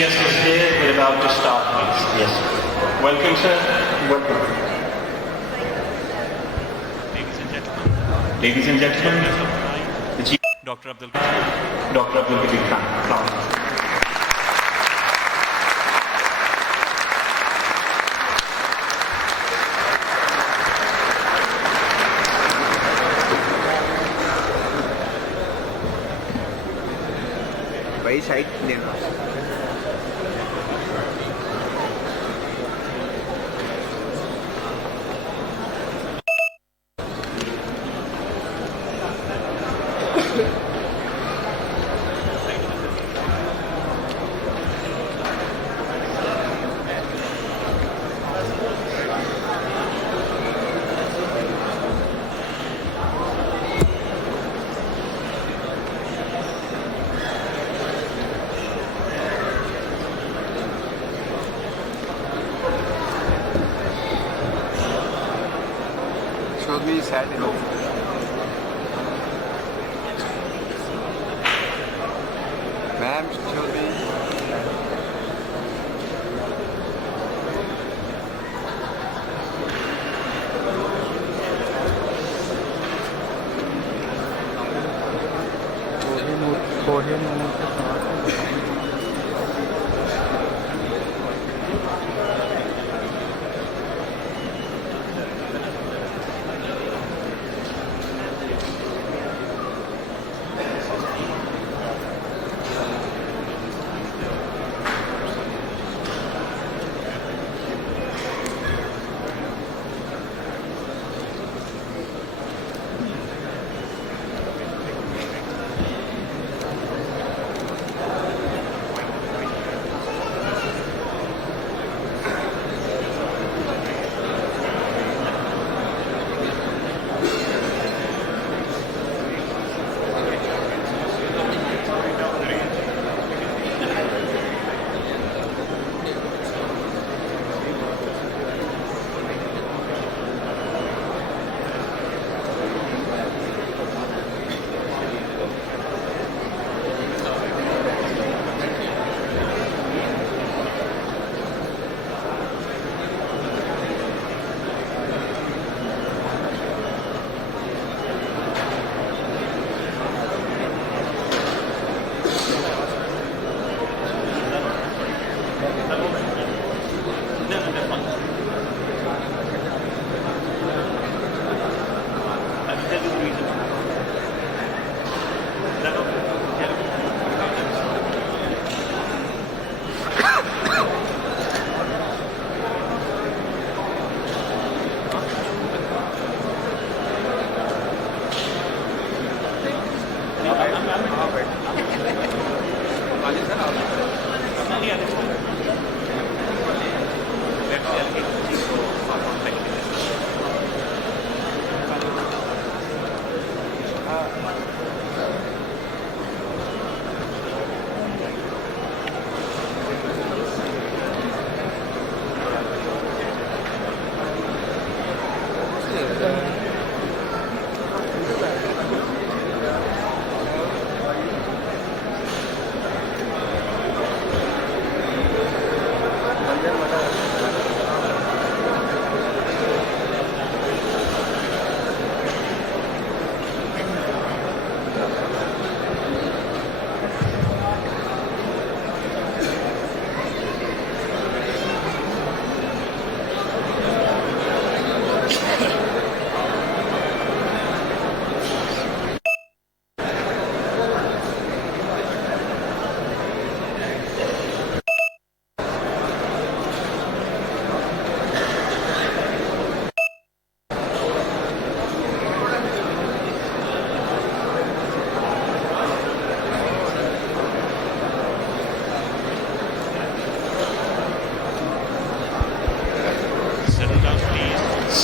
guest is here. We're about to start, please. Yes. Welcome, sir. Welcome. Ladies and gentlemen, the Chief Dr. Abdul Khan. वही side लेना should be sad enough. Ma'am, should be.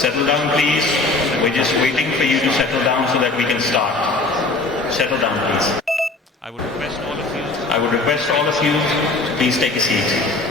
Settle down, please. We're just waiting for you to settle down so that we can start. Settle down, please. I would request all of you. I would request all of you to please take a seat.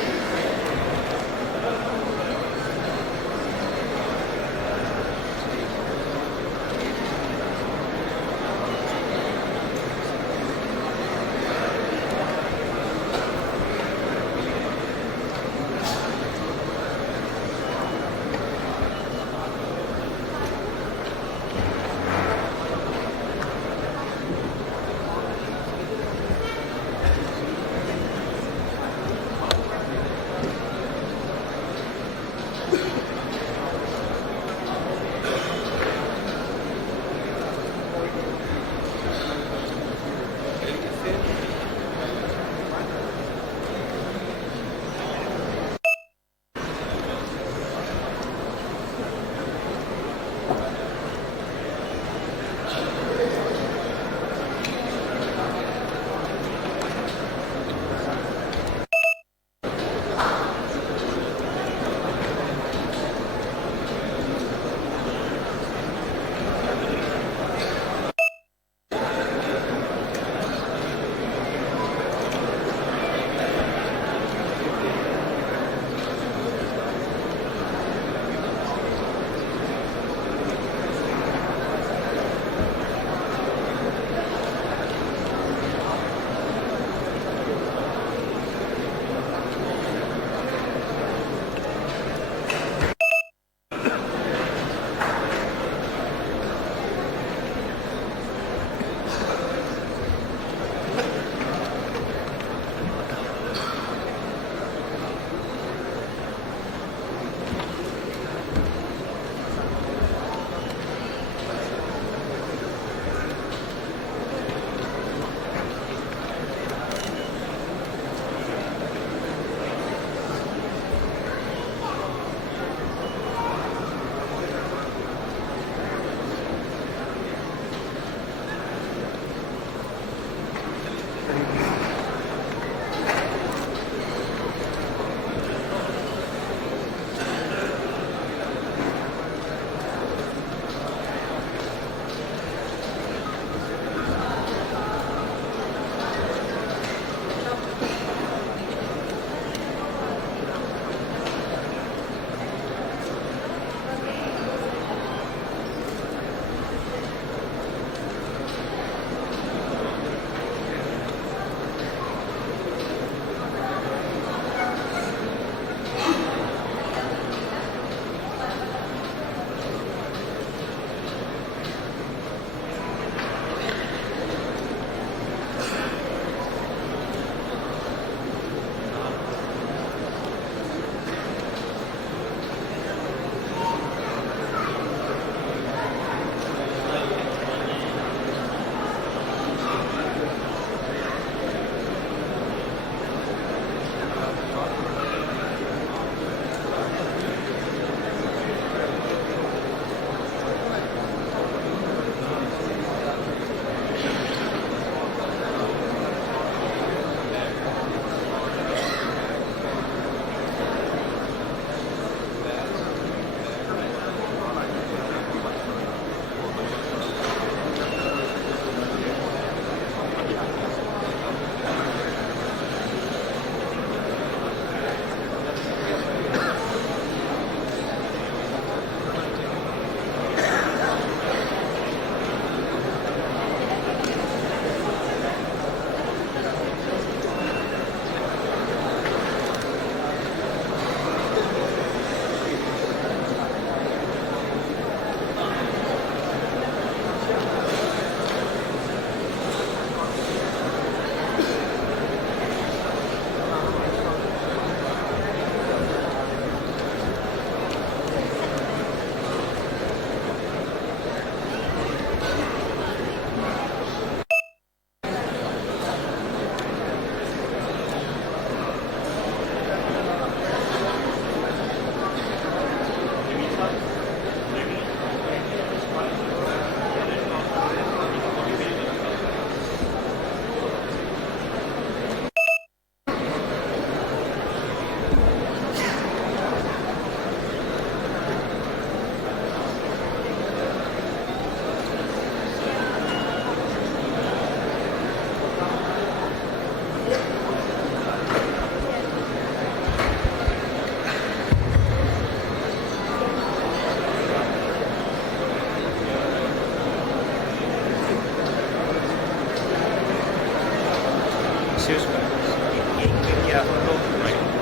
Right.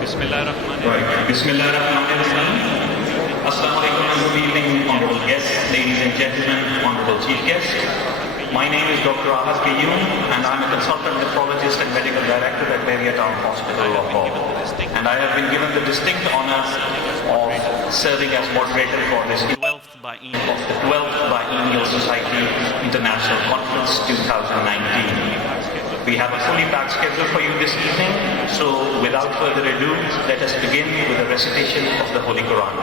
Bismillahirrahmanirrahim. Right. Bismillahirrahmanirrahim. Assalamu alaikum and good evening, honorable guests, ladies and gentlemen, honorable chief guest. My name is Dr. Ahad Qayyum and I'm a consultant nephrologist and medical director at Beria Town Hospital, Lahore. And I have been given the distinct honor of serving as moderator for this 12th by of the 12th Biennial Society International Conference 2019. We have a fully packed schedule for you this evening, so without further ado, let us begin with a recitation of the Holy Quran.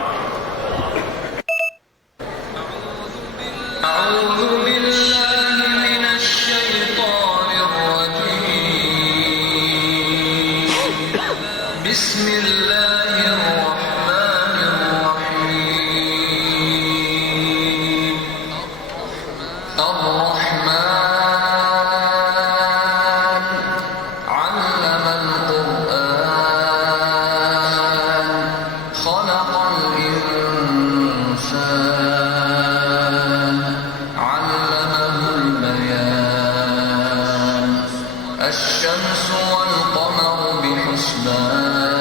الشمس والقمر بحسبان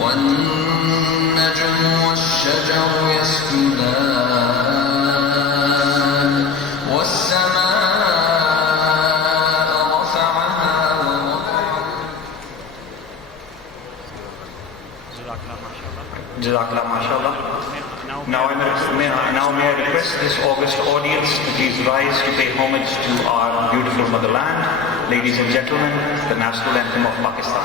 والنجم والشجر يسجدان والسماء رفعها ووضع Jazakallah, mashallah. Now may I request this august audience to please rise to pay homage to our beautiful motherland. Ladies and gentlemen, the national anthem of Pakistan.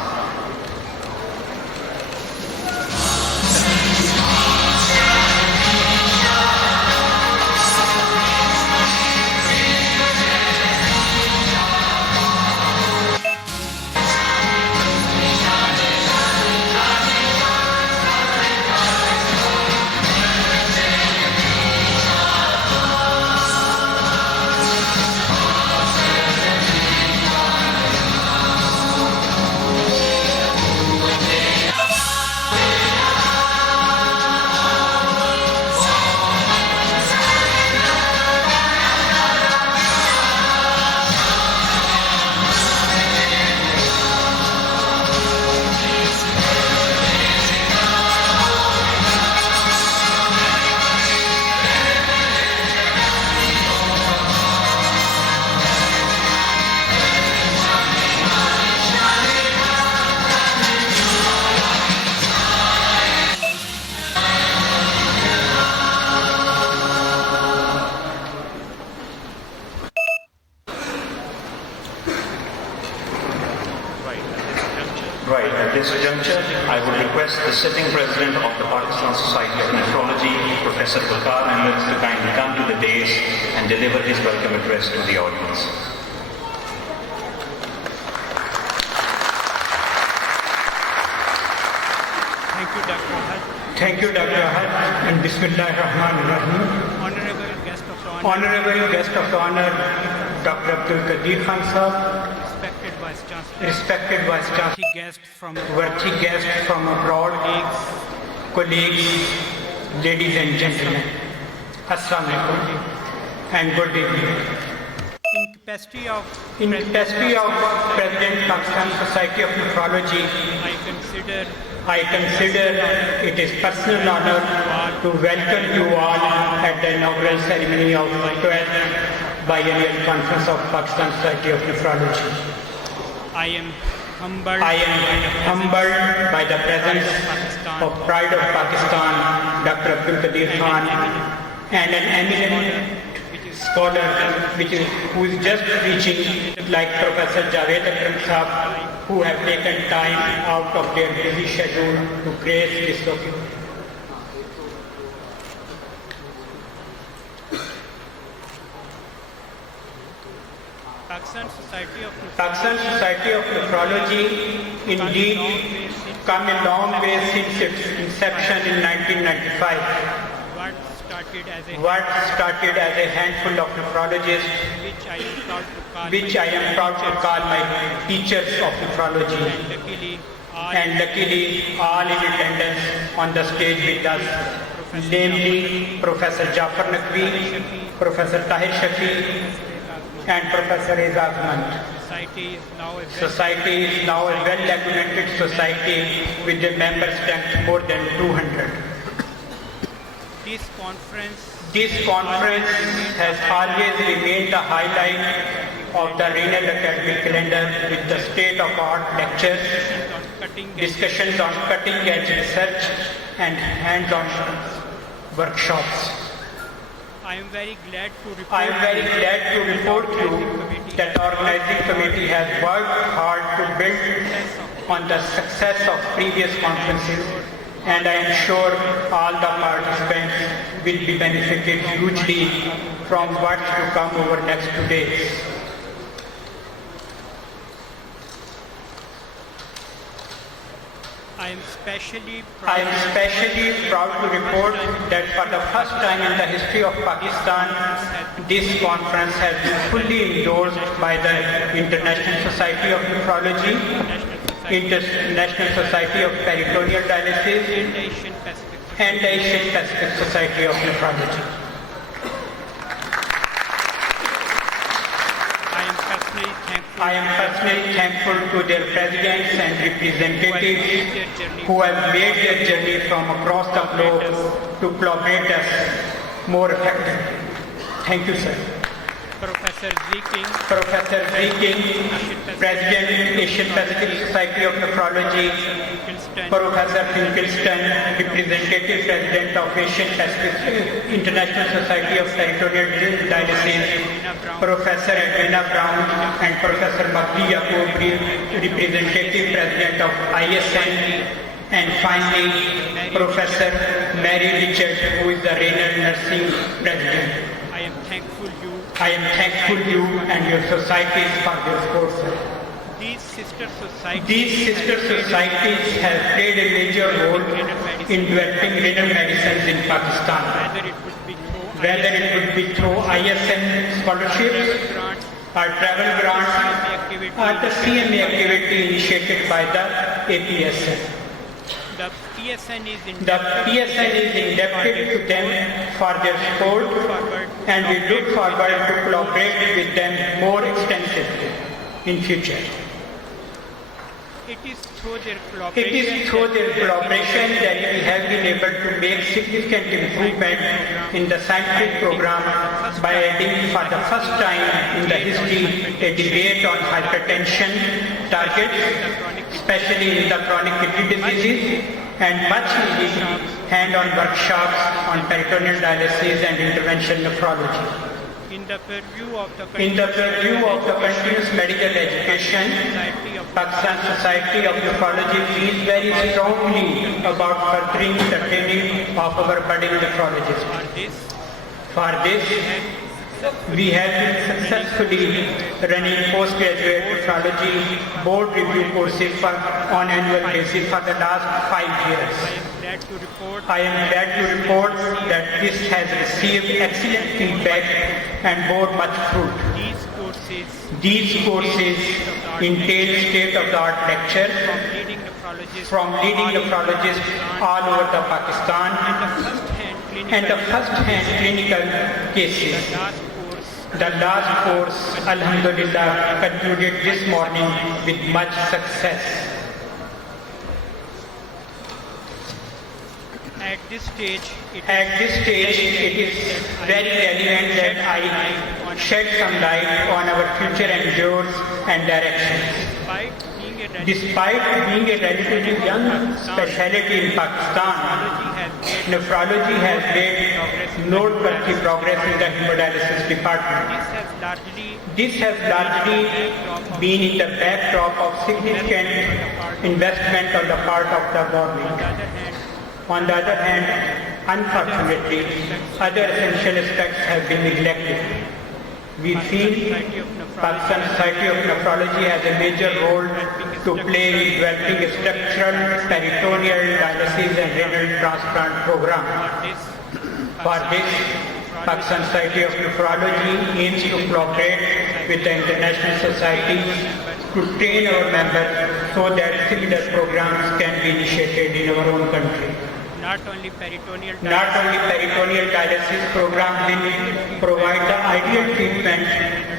Right, at this juncture, I would request the sitting president of the Pakistan Society of Nephrology, Professor Bakar Ahmed, to kindly come to the dais and deliver his welcome address to the audience. Thank you, Dr. Ahad, and Bismillahirrahmanirrahim. Honorable guest of honor, Dr. Abdul Qadir Khan Sahab, respected Vice Chancellor, worthy guests from abroad, colleagues, ladies and gentlemen, Assalamu alaikum and good evening. In capacity of President Pakistan Society of Nephrology, I consider it is personal honor to welcome you all at the inaugural ceremony of 12th Biennial Conference of Pakistan Society of Nephrology. I am humbled by the presence of Pride of Pakistan, Dr. Abdul Qadir Khan, and an eminent scholar who is just preaching, like Professor Javed Akram Sahab, who have taken time out of their busy schedule to grace this occasion. Pakistan Society of Nephrology indeed come a long way since its inception in 1995. What started as a handful of nephrologists, which I am proud to call my teachers of nephrology, and luckily all in attendance on the stage with us, namely Professor Jafar Naqvi, Professor Tahir Shaki, and Professor Ezaz Mand. Society is now a well-documented society with a member strength more than 200. This conference has always remained the highlight of the renal academic calendar with the state-of-art lectures, discussions on cutting-edge research, and hands-on workshops. I am very glad to report to you that the organizing committee has worked hard to build on the success of previous conferences, and I am sure all the participants will be benefited hugely from what's to come over next 2 days. I am especially proud to report that for the first time in the history of Pakistan, this conference has been fully endorsed by the International Society of Nephrology, International Society of Peritoneal Dialysis, and the Asian Pacific Society of Nephrology. I am personally thankful to their presidents and representatives who have made their journey from across the globe to collaborate us more effectively. Thank you, sir. Professor Z. King, President, Asian Pacific Society of Nephrology, Professor Finkelstein, Representative President of Asian Pacific International Society of Peritoneal Dialysis, Professor Edwina Brown, and Professor Magdi Yaqub, Representative President of ISN, and finally, Professor Mary Richard, who is the renal nursing president. I am thankful you and your societies for their support. These sister societies have played a major role in developing renal medicines in Pakistan. Whether it would be through ISN scholarships or travel grants or the CMA activity initiated by the APSN. The PSN is indebted to them for their support, and we look forward to collaborate with them more extensively in future. It is through their collaboration that we have been able to make significant improvement in the scientific program by adding for the first time in the history a debate on hypertension targets, especially in the chronic kidney diseases, and much needed hand-on workshops on peritoneal dialysis and intervention nephrology. In the purview of the continuous medical education, Pakistan Society of Nephrology feels very strongly about furthering the training of our budding nephrologists. For this, we have been successfully running postgraduate nephrology board review courses on annual basis for the last 5 years. I am glad to report that this has received excellent feedback and bore much fruit. These courses entail state-of-the-art lectures from leading nephrologists all over the Pakistan and the first-hand clinical cases. The last course, Alhamdulillah, concluded this morning with much success. At this stage, it is very relevant that I shed some light on our future endeavors and directions. Despite being a relatively young specialty in Pakistan, nephrology has made noteworthy progress in the hemodialysis department. This has largely been in the backdrop of significant investment on the part of the government. On the other hand, unfortunately, other essential aspects have been neglected. We feel Pakistan Society of Nephrology has a major role to play in developing a structural peritoneal dialysis and renal transplant program. For this, Pakistan Society of Nephrology aims to cooperate with the international societies to train our members so that similar programs can be initiated in our own country. Not only peritoneal dialysis program will provide the ideal treatment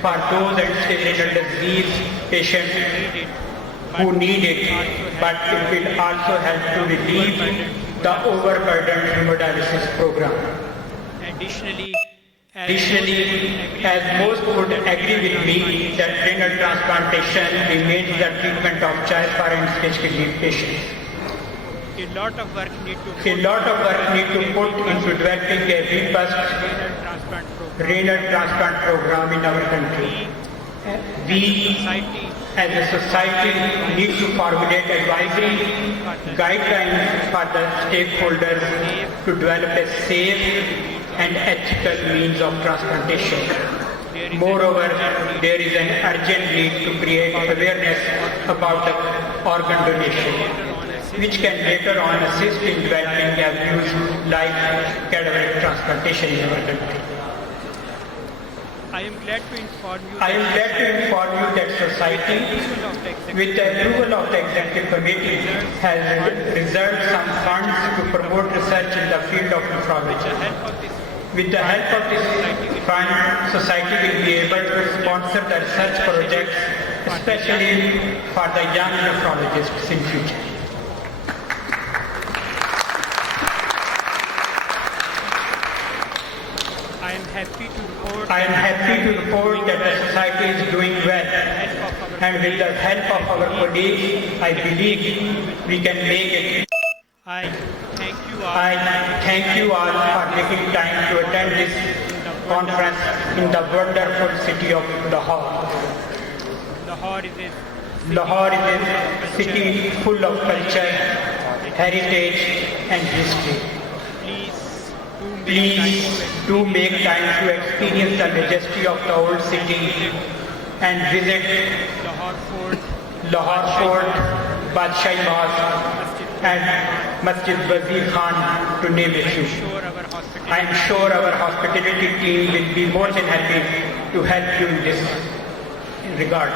for those end-stage renal disease patients who need it, but it will also help to relieve the overburdened hemodialysis program. Additionally, As most would agree with me that renal transplantation remains the treatment of choice for end-stage kidney patients. a lot of work need to put into developing a robust renal transplant program in our country. We, as a society, need to formulate advisory guidelines for the stakeholders to develop a safe and ethical means of transplantation. Moreover, there is an urgent need to create awareness about the organ donation, which can later on assist in developing avenues like cadaveric transplantation in our country. I am glad to inform you that society, with the approval of the executive committee, has reserved some funds to promote research in the field of nephrology. With the help of this fund, society will be able to sponsor the research projects, especially for the young nephrologists in future. I am happy to report that the society is doing well, and with the help of our colleagues, I believe we can make it. I thank you all for taking time to attend this conference in the wonderful city of Lahore. Lahore is a city full of culture, heritage and history. Please do make time to experience the majesty of the old city and visit Lahore Fort, Badshai Mosque and Masjid Wazir Khan, to name a few. I am sure our hospitality team will be more than happy to help you in this regard.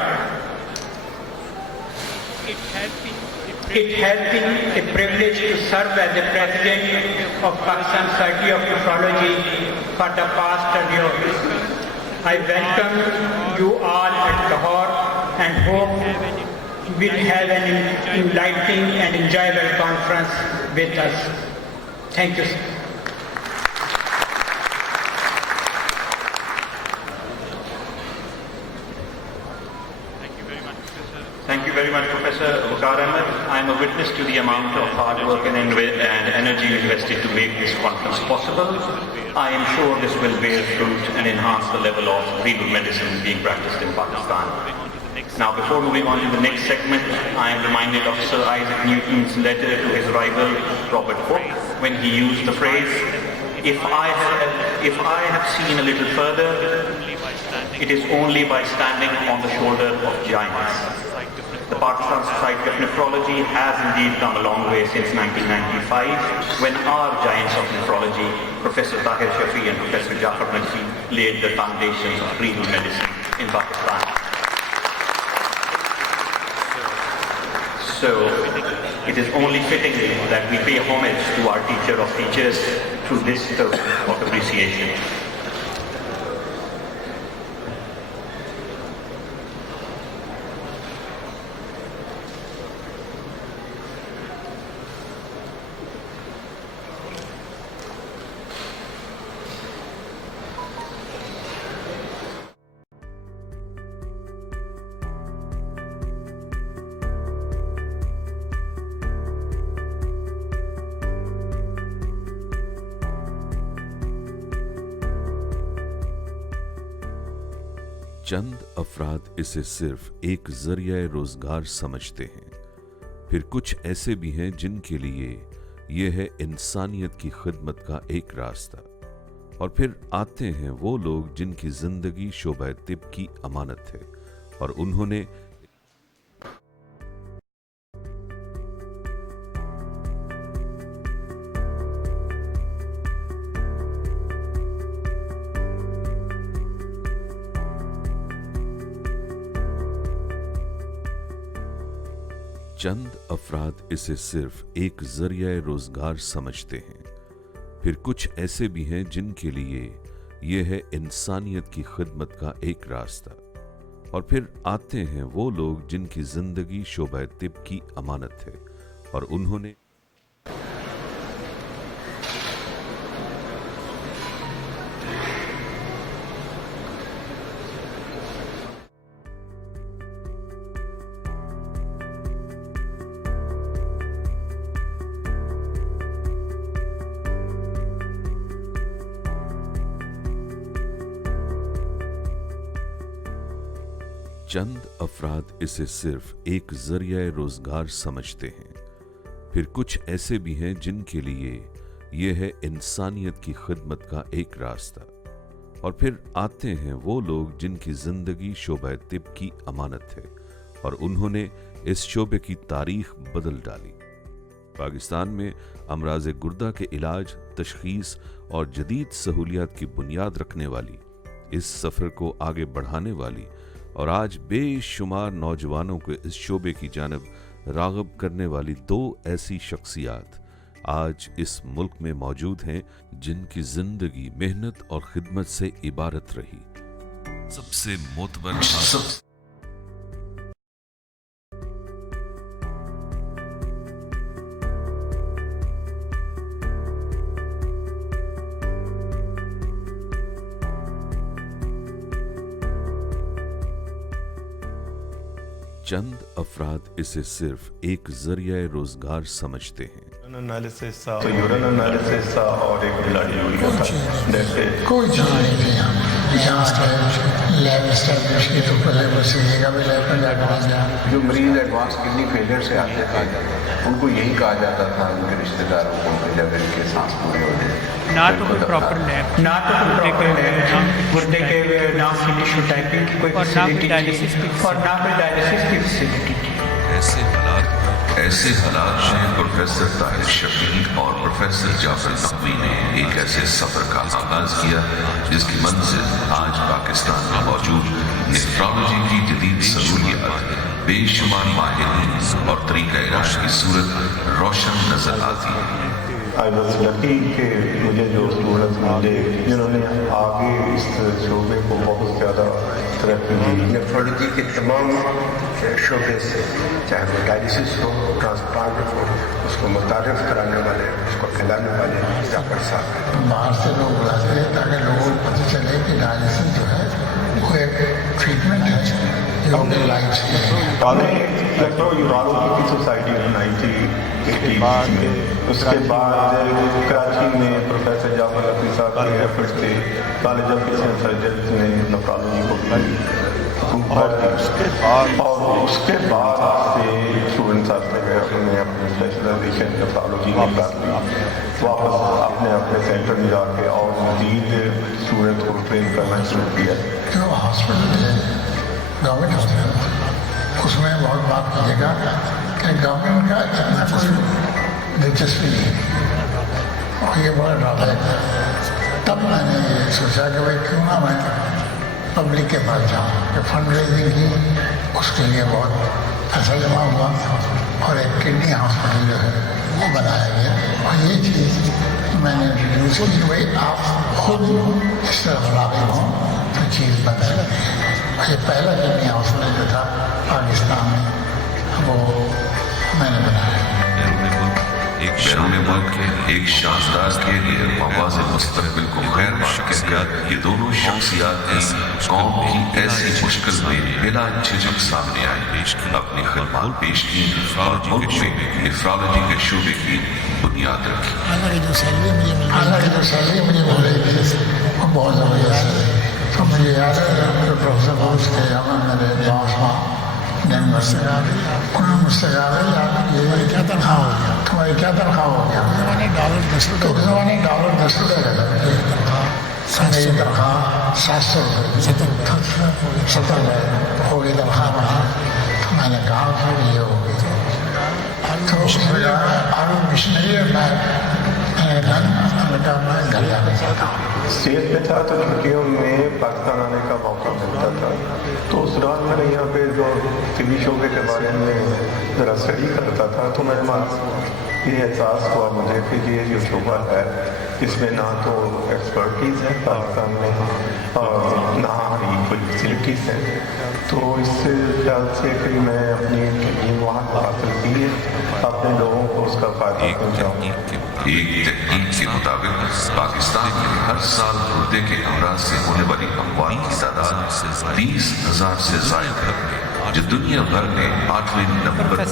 It has been a privilege to serve as the president of Pakistan Society of Nephrology for the past 10 years. I welcome you all at Lahore and hope we'll have an enlightening and enjoyable conference with us. Thank you, sir. Thank you very much, Professor Waqar Ahmed. I am a witness to the amount of hard work and energy invested to make this conference possible. I am sure this will bear fruit and enhance the level of renal medicine being practiced in Pakistan. Now, before moving on to the next segment, I am reminded of Sir Isaac Newton's letter to his rival, Robert Hooke, when he used the phrase, if I have seen a little further, it is only by standing on the shoulder of giants. The Pakistan Society of Nephrology has indeed come a long way since 1995, when our giants of nephrology, Professor Tahir Shafi and Professor Jafar Naqvi, laid the foundations of renal medicine in Pakistan. So, it is only fitting that we pay homage to our teacher of teachers through this token of appreciation. चंद अफराद इसे सिर्फ एक जरिया रोजगार समझते हैं, फिर कुछ ऐसे भी हैं जिनके लिए यह है इंसानियत की खिदमत का एक रास्ता, और फिर आते हैं वो लोग जिनकी जिंदगी शोबा तिब की अमानत है और उन्होंने चंद अफराद इसे सिर्फ एक जरिया रोजगार समझते हैं, फिर कुछ ऐसे भी हैं जिनके लिए यह है इंसानियत की खिदमत का एक रास्ता, और फिर आते हैं वो लोग जिनकी जिंदगी शोबा तिब की अमानत है और उन्होंने चंद अफराद इसे सिर्फ एक जरिया रोजगार समझते हैं, फिर कुछ ऐसे भी हैं जिनके लिए यह है इंसानियत की खिदमत का एक रास्ता, और फिर आते हैं वो लोग जिनकी जिंदगी शोबा तिब की अमानत है और उन्होंने इस शोबे की तारीख बदल डाली। पाकिस्तान में अमराज गुर्दा के इलाज, तशखीस और जदीद सहूलियात की बुनियाद रखने वाली, इस सफ़र को आगे बढ़ाने वाली और आज बेशुमार नौजवानों को इस शोबे की जानब राग़ब करने वाली दो ऐसी शख्सियात आज इस मुल्क में मौजूद हैं जिनकी जिंदगी मेहनत और खिदमत से इबारत रही। सबसे मोतबर चंद अफराद इसे सिर्फ एक जरिया रोजगार समझते हैं। एनालिसिस तो यूरिन एनालिसिस और एक ब्लड यूरिया जैसे कोई जगह नहीं थी यहाँ लैब एस्टेब्लिश की तो पहले उसी जगह भी लैब में जाकर जो मरीज एडवांस किडनी फेलियर से आते थे उनको यही कहा जाता था उनके रिश्तेदारों को जब इनके सांस पूरे हो जाए। ना तो कोई प्रॉपर लैब, ना तो कोई प्रॉपर लैब, गुर्दे के ना फिनिश टाइपिंग की कोई फैसिलिटी और ना कोई डायलिसिस की फैसिलिटी थी। ऐसे हालात में प्रोफेसर ताहिर शफीक और प्रोफेसर जाफर नकवी ने एक ऐसे सफर का आगाज किया जिसकी मंजिल आज पाकिस्तान में मौजूद नेफ्रोलॉजी की जदीद सहूलियात, बेशुमार माहिरीन और तरीका इलाज की सूरत रोशन नजर आती है। आई वॉज लकी कि मुझे जो स्टूडेंट्स मिले जिन्होंने आगे इस शोबे को बहुत ज़्यादा तरक्की दी। नेफ्रोलॉजी के तमाम शोबे से, चाहे वो डायलिसिस हो, ट्रांसप्लांट हो, उसको मुतारिफ कराने वाले, उसको खिलाने वाले जाफर साहब हैं। बाहर से लोग बुलाते हैं ताकि लोगों को पता चले कि डायलिसिस जो है वो एक ट्रीटमेंट है जो उनकी लाइफ से यूरोलॉजी की सोसाइटी बनाई थी 80 में। उसके बाद कराची में प्रोफेसर जाफर नकवी साहब के एफर्ट्स थे, कॉलेज ऑफ सर्जन ने नेफ्रोलॉजी को और उसके बाद से स्टूडेंट्स आते गए, उन्होंने अपनी स्पेशलाइजेशन नेफ्रोलॉजी की कर ली, वापस अपने अपने सेंटर में जाके और मजीद स्टूडेंट्स को ट्रेन करना शुरू किया। जो हॉस्पिटल है गवर्नमेंट हॉस्पिटल, उसमें बहुत बात कीजिएगा कि गवर्नमेंट का इतना कोई दिलचस्पी नहीं और ये बड़ा ड्रॉबैक है। तब मैंने ये सोचा कि भाई क्यों ना मैं पब्लिक के पास जाऊँ, कि फंड रेजिंग की, उसके लिए बहुत पैसा जमा हुआ और एक किडनी हॉस्पिटल जो है वो बनाया गया। और ये चीज़ मैंने इंट्रोड्यूस की, भाई आप खुद इस तरफ राग़िब हों तो चीज़ बन सकती है। और ये पहला किडनी हॉस्पिटल जो था पाकिस्तान में वो मैंने बनाया। एक बैरून मुल्क एक शानदार कैरियर मवाज़ मुस्तक़बिल को खैर कहकर ये दोनों शख्सियात कौम की ऐसी मुश्किल में बिला झिझक सामने आए, अपनी खिदमत पेश की और मुल्क में नेफ्रोलॉजी के शोबे की बुनियाद रखी। हालांकि जो सैलरी मुझे मिल रही थी वो बहुत ज़बरदस्त है। तो मुझे याद है कि प्रोफेसर बोस के यहाँ मेरे बॉस वहाँ उन्होंने मुझसे कहा भाई ये क्या तनख्वाह हो गया, तुम्हारी क्या तनख्वाह हो गया? मैंने $10 $10 मेरी तनख्वाह 700 रुपये 70,000 हो गई तनख्वाह वहाँ। तो मैंने कहा फिर ये हो गई तो उसमें आर्मी मिशनरी है, मैं बेटा मैं घर जाना चाहता हूँ। स्टेज पे था तो छुट्टियों में पाकिस्तान आने का मौका मिलता था, तो उस दौरान मैंने यहाँ पे जो टीवी शोबे के बारे में ज़रा स्टडी करता था, तो मेरे पास ये एहसास हुआ मुझे कि ये जो शोबा है इसमें ना तो एक्सपर्टीज़ है पाकिस्तान में और ना ही कोई फैसिलिटीज़ हैं, तो इस ख्याल से कि मैं अपनी ट्रेनिंग वहाँ हासिल की है, अपने लोगों को उसका फ़ायदा पहुँचाऊँ। एक तहकीक के मुताबिक पाकिस्तान में हर साल गुर्दे के अमराज से होने वाली अमवात की तादाद 30,000 से ज़ायद है, जो दुनिया भर में 8वें नंबर पर है।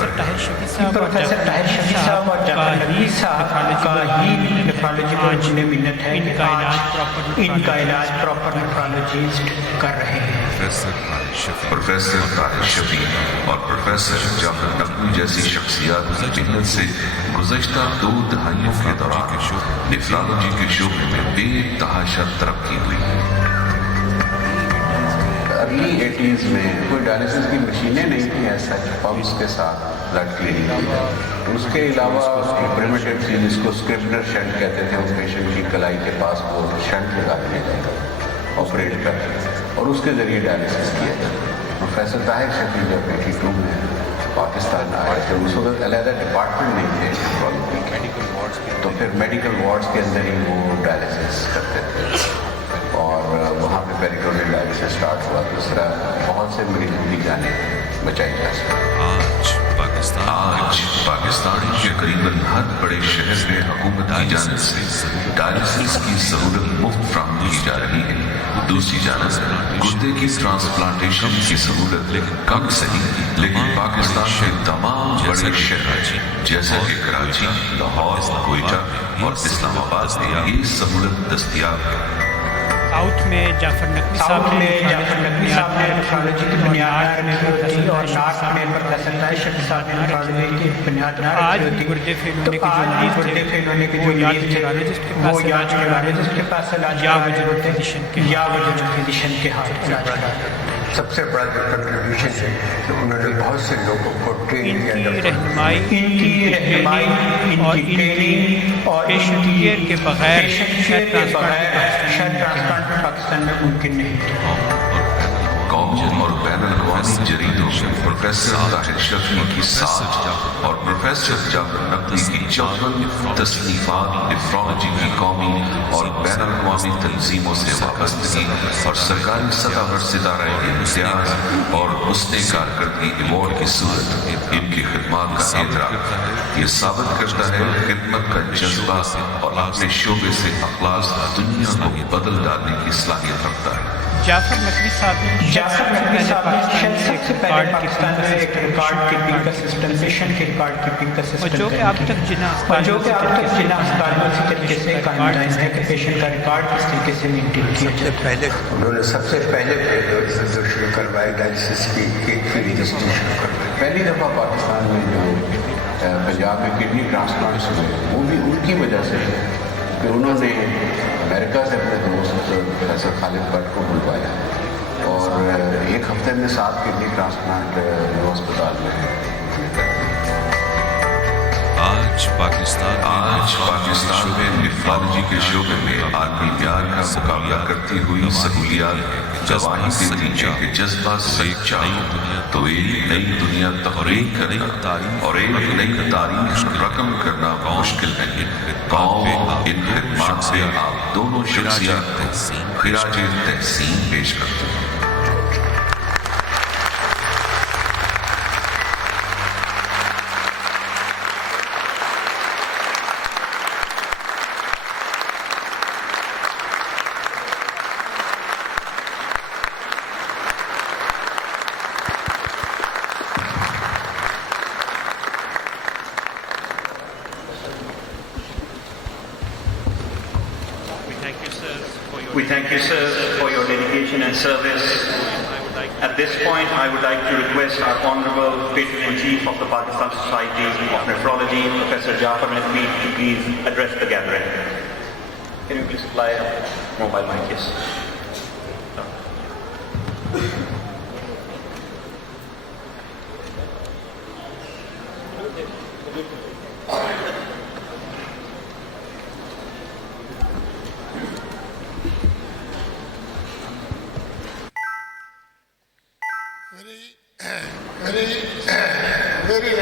प्रोफेसर ताहिर शफी साहब और जाफर नकवी साहब का ही नेफ्रोलॉजी को जिन्हें मिन्नत है कि आज इनका इलाज प्रॉपर नेफ्रोलॉजिस्ट कर रहे हैं। प्रोफेसर ताहिर शफी और प्रोफेसर जाफर नकवी जैसी शख्सियात की मेहनत से गुज़श्ता 2 दहाइयों के दौरान नेफ्रोलॉजी के शोबे में बेतहाशा तरक्की हुई। अर्ली 80s में कोई डायलिसिस की मशीनें नहीं थी ऐसा पम्प्स के साथ ब्लड क्लीनिंग की जाए, उसके अलावा प्रिमिटिव थी जिसको स्क्रिप्टर शंट कहते थे, उस पेशेंट की कलाई के पास वो शंट लगा दिया जाएगा ऑपरेट कर और उसके ज़रिए डायलिसिस किया जाए। प्रोफेसर ताहिर शफी जब 82 में पाकिस्तान आए थे, उस वक्त अलहदा डिपार्टमेंट नहीं थे नेफ्रोलॉजी के, तो फिर मेडिकल वार्ड्स के अंदर ही वो डायलिसिस करते थे और वहाँ पे पेरिटोनियल डायलिसिस स्टार्ट हुआ, तो इस तरह बहुत से मरीजों की जानें बचाई जा सकती। आज पाकिस्तान के करीबन हर बड़े शहर में हुकूमत की जानिब से डायलिसिस की सहूलत मुफ्त फराहम की जा रही है। दूसरी जानब गुर्दे की ट्रांसप्लांटेशन की सहूलत कम सही, लेकिन पाकिस्तान के तमाम बड़े शहर जैसे कि कराची, लाहौर, कोयटा और इस्लामाबाद में ये सहूलत दस्तयाब है। साउथ में जाफर नकवी साहब ने नेफ्रोलॉजी की बुनियाद रखी होती और नॉर्थ में प्रोफेसर ताहिर शफी साहब ने नेफ्रोलॉजी की बुनियाद रखी होती। गुर्दे फेल होने के जो मरीज थे वो या नेफ्रोलॉजिस्ट के पास इलाज या वजन फिजिशियन के हाथ इलाज कराते। सबसे बड़ा जो कंट्रीब्यूशन है कि उन्होंने बहुत से लोगों को ट्रेन किया, इनकी रहनुमाई और ट्रेनिंग और पेशेंट केयर के बगैर शायद ट्रांसप्लांट पाकिस्तान में मुमकिन नहीं था। कौमी और बैनुल-अक़वामी जरीदों में प्रोफेसर ताहिर शफी की 7 और प्रोफेसर जाफर नकवी की 54 तसनीफात नेफ्रोलॉजी की कौमी और बैनुल-अक़वामी तंजीमों से वाबस्तगी और सरकारी सतह पर सितारा इम्तियाज और उसने कारकर्दगी अवार्ड की सूरत इनकी खिदमत का एतराफ़ ये साबित करता है खिदमत का जज्बा और अपने शोबे से अखलास दुनिया को बदल डालने की सलाहियत रखता है। जाफर नकवी साहब ने सबसे पहले पाकिस्तान में एक रिकॉर्ड कीपिंग का सिस्टम, पेशेंट के रिकॉर्ड कीपिंग का सिस्टम, जो कि अब तक जिना अस्पतालों इसी तरीके से कायम है कि पेशेंट का रिकॉर्ड किस तरीके से मेंटेन किया जाता है। उन्होंने सबसे पहले जो शुरू करवाई डायलिसिस की रजिस्ट्रेशन करवाई। पहली दफ़ा पाकिस्तान में जो पंजाब में किडनी ट्रांसप्लांट्स हुए वो भी उनकी वजह से कि उन्होंने अमेरिका से अपने दोस्त प्रोफेसर खालिद भट्ट को बुलवाया और एक हफ्ते में 7 किडनी ट्रांसप्लांट अस्पताल में है। आज पाकिस्तान में नेफ्रोलॉजी के शोबे में आलमी प्यार का मुकाबला करती हुई सहूलियात गवाही देती है कि जज्बा से चाहिए तो एक नई दुनिया तहरीक करना और एक नई तारीख रकम करना मुश्किल नहीं। कौम इन खिदमात से आप दोनों शख्सियत खिराज तहसीन पेश करते हैं। We thank you, sir, for your dedication and service. At this point, I would like to request our Honorable Patron-in-Chief of the Pakistan Society of Nephrology, Professor Jafar Naqvi, to please address the gathering. Can you please supply a mobile mic, yes?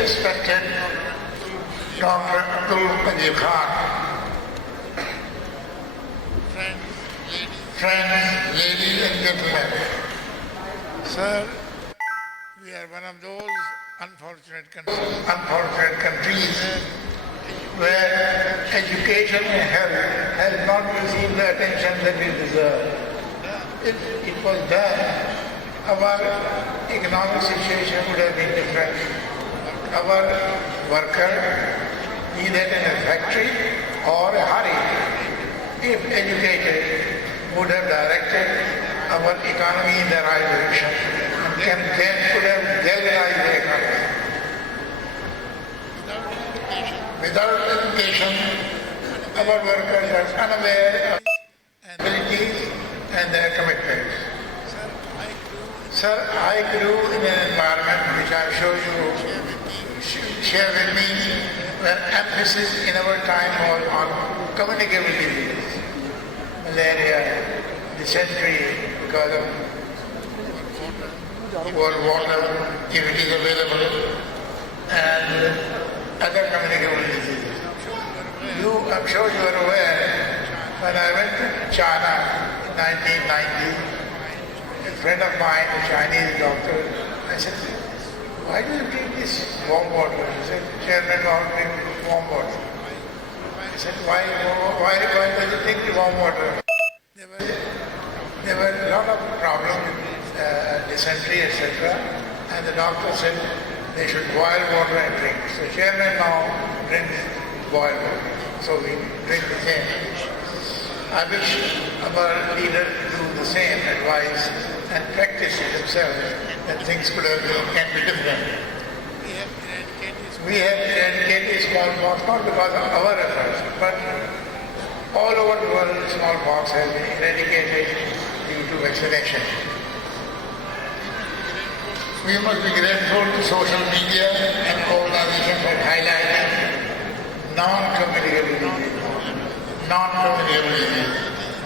respected Dr. Abdul Qadir Khan. Friends, ladies and gentlemen. Sir, we are one of those unfortunate countries where education and health has not received the attention that it deserves. If it was done, our economic situation would have been different. Our worker, be that in a factory or a hurry, if educated, would have directed our economy in the right direction and could have galvanized the economy. Without education, our workers are unaware of their abilities and their commitments. Sir, I grew in an environment which I'm sure you share with me, where emphasis in our time was on communicable diseases, malaria, dysentery because of poor water, if it is available, and other communicable diseases. I'm sure you are aware, when I went to China in 1990, a friend of mine, a Chinese doctor, I said, why do you drink this warm water? He said, Chairman, I don't drink warm water. I said, why does he drink the warm water? There were a lot of problems with dysentery, etc. And the doctor said they should boil water and drink. So Chairman now drinks boiled water. So we drink the same. I wish our leaders do the same advice and practice it themselves, that things can be different. We have eradicated smallpox not because of our efforts, but all over the world smallpox has been eradicated due to vaccination. We must be grateful to social media and organizations for highlighting non-communicable diseases,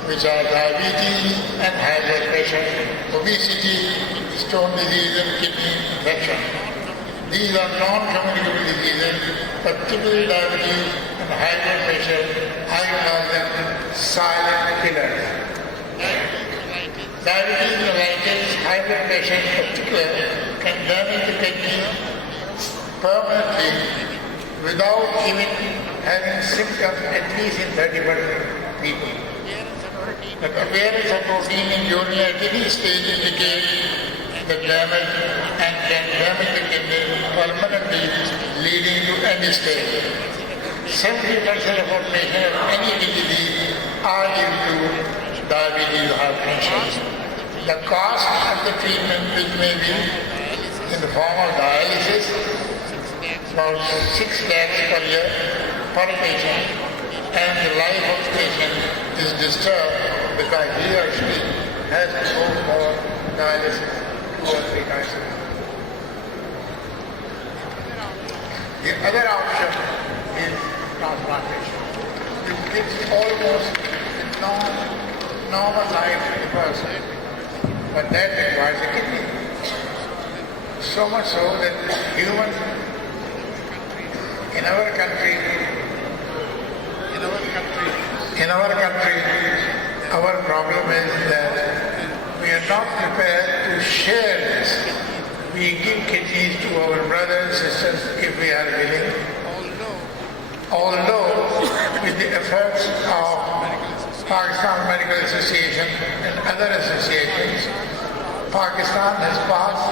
which are diabetes and high blood pressure, obesity, stone disease and kidney infection. These are non-communicable diseases, particularly diabetes and high blood pressure. I call them silent killers. Diabetes, mellitus, high blood pressure in particular can damage the kidney permanently without even having symptoms, at least in 30% people. The appearance of protein in urine at any stage indicates the damage and can damage the kidney permanently, leading to end stage. 70% of our patients of any disease are due to diabetes or hypertension. The cost of the treatment, which may be in the form of dialysis, about 6 lakhs per year per patient, and the life of the patient is disturbed because he or she has to go for dialysis 2 or 3 times a week. The other option is transplantation. It gives almost a normal life to the person, but that requires a kidney. So much so that humans in our country, our problem is that we are not prepared to share this. We give kidneys to our brothers and sisters if we are willing. Although with the efforts of Pakistan Medical Association and other associations, Pakistan has passed,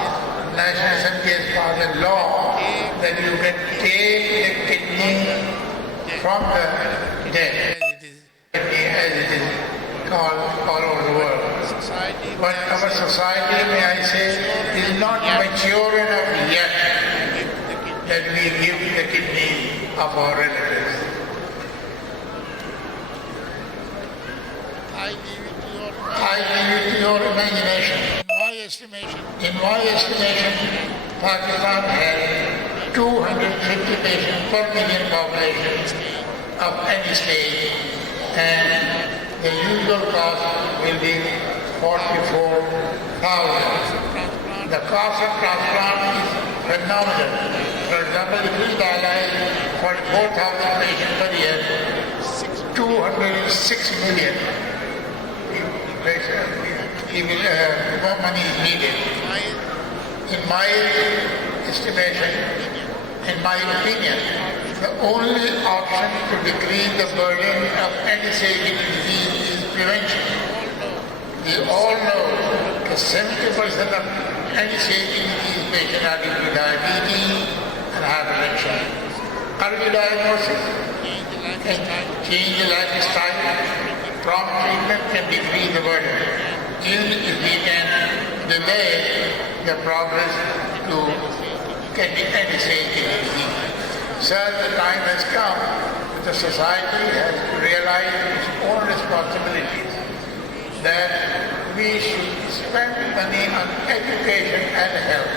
National Assembly has passed a law that you can take the kidney from the dead, as it is called all over the world. But our society, may I say, is not mature enough yet that we give the kidney of our relatives. I leave it to your imagination. In my estimation, Pakistan has 250 patients per million population of any stage, and the usual cost will be 44,000. The cost of transplant is phenomenal. For example, if we dialyze 44,000 patients per year, 206 million more money is needed. In my estimation, in my opinion, the only option to decrease the burden of end-stage disease is prevention. We all know that 70% of end-stage disease patients are due to diabetes and hypertension. Early diagnosis can change the lifestyle. Prompt treatment can decrease the burden. Even if we can delay the progress to getting end-stage disease. Sir, the time has come that the society has to realize its own responsibilities, that we should spend money on education and health,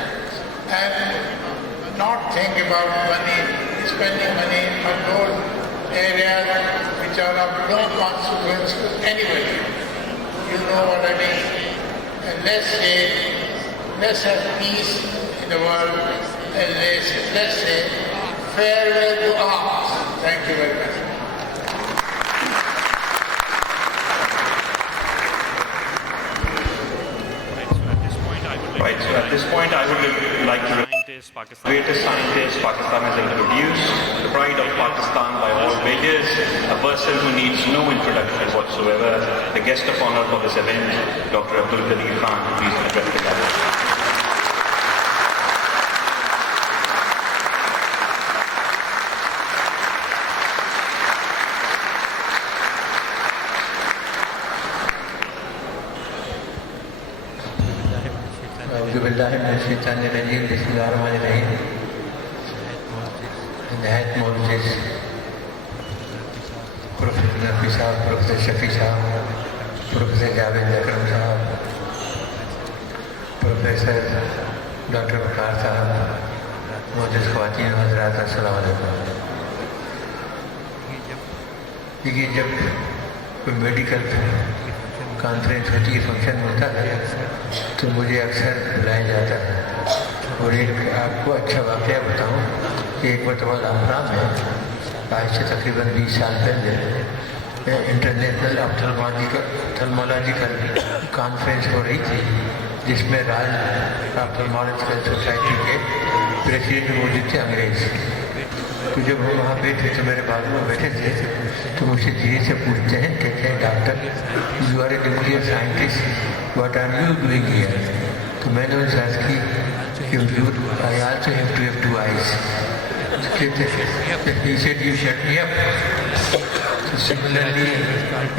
and not think about spending money on those areas which are of no consequence to anybody. You know what I mean? And let's have peace in the world, and let's say farewell to arms. Thank you very much. Right, so at this point I would like to the greatest scientist Pakistan has ever produced, the pride of Pakistan by all measures, a person who needs no introduction whatsoever, the guest of honor for this event, Dr. Abdul Qadir Khan, please address the gathering. نہایت معزز professor Naqvi صاحب، professor شفیع صاحب، professor Javed اکرم صاحب، professor doctor وقار صاحب، معزز خواتین و حضرات، السلام علیکم۔ دیکھیے، جب کوئی میڈیکل کانفرنس ہوتی ہے، فنکشن ہوتا ہے، تو مجھے اکثر بلایا جاتا ہے۔ اور ایک آپ کو اچھا واقعہ بتاؤں کہ ایک مرتبہ لامرام ہے، آج سے تقریباً 20 سال پہلے انٹرنیشنل آپتھلمولوجیکل کانفرنس ہو رہی تھی، جس میں رائل آپتھلمولوجیکل سوسائٹی کے پریزیڈنٹ موجود تھے انگریز۔ تو جب ہم وہاں بیٹھے تو میرے بازو میں بیٹھے تھے، تو مجھ سے دھیرے سے پوچھتے ہیں، کہتے ہیں doctor you are a deputy scientist, what are you doing here? تو میں نے ان سے عرض کی I also have to have 2 eyes. He said, you shut me up. So similarly,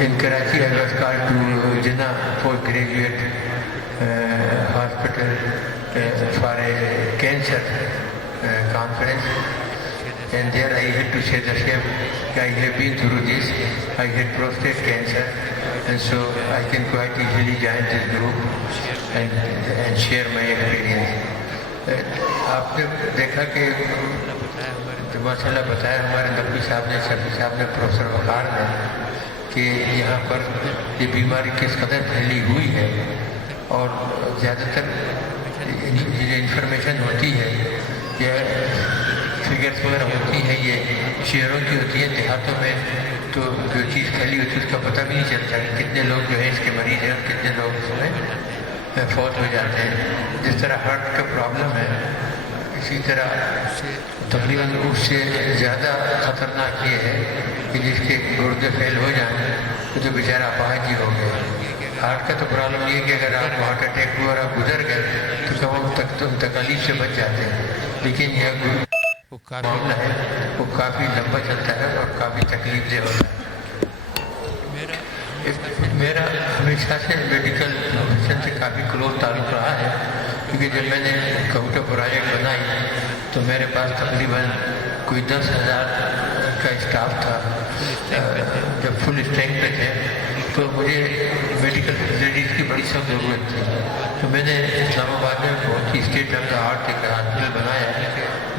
in Karachi, I was called to Jinnah postgraduate hospital for a cancer conference. And there I had to say the same. I have been through this. I had prostate cancer. And so I can quite easily join this group and share my experience. آپ نے دیکھا کہ جو مسئلہ بتایا ہمارے نقوی صاحب نے، شفیع صاحب نے، پروفیسر وقار نے، کہ یہاں پر یہ بیماری کس قدر پھیلی ہوئی ہے، اور زیادہ تر یہ انفارمیشن ہوتی ہے، یہ فگرس وغیرہ ہوتی ہیں، یہ شہروں کی ہوتی ہیں، دیہاتوں میں تو جو چیز پھیلی ہوتی ہے اس کا پتہ بھی نہیں چلتا کہ کتنے لوگ جو ہیں اس کے مریض ہیں اور کتنے لوگ اس میں فوت ہو جاتے ہیں۔ جس طرح ہارٹ کا پرابلم ہے، اسی طرح تقریباً اس سے زیادہ خطرناک یہ ہے کہ جس کے گردے فیل ہو جائیں تو بیچارہ اپاہج ہی ہو گئے۔ ہارٹ کا تو پرابلم یہ ہے کہ اگر آپ کو ہارٹ اٹیک ہوا اور آپ گزر گئے تو کم تک تو تکالیف سے بچ جاتے ہیں، لیکن یہ وہ معاملہ ہے، وہ کافی لمبا چلتا ہے اور کافی تکلیف دہ ہوتا ہے۔ میرا ہمیشہ سے میڈیکل پروفیشن سے کافی کلوز تعلق رہا ہے، کیونکہ جب میں نے کمپیوٹر پروجیکٹ بنائی تو میرے پاس تقریباً کوئی 10,000 کا اسٹاف تھا۔ جب فل اسٹرینتھ پہ تھے تو مجھے میڈیکل فیسلٹیز کی بڑی سخت ضرورت تھی، تو میں نے اسلام آباد میں بہت ہی اسٹیٹ آف دا آرٹ ایک ہاسپٹل بنایا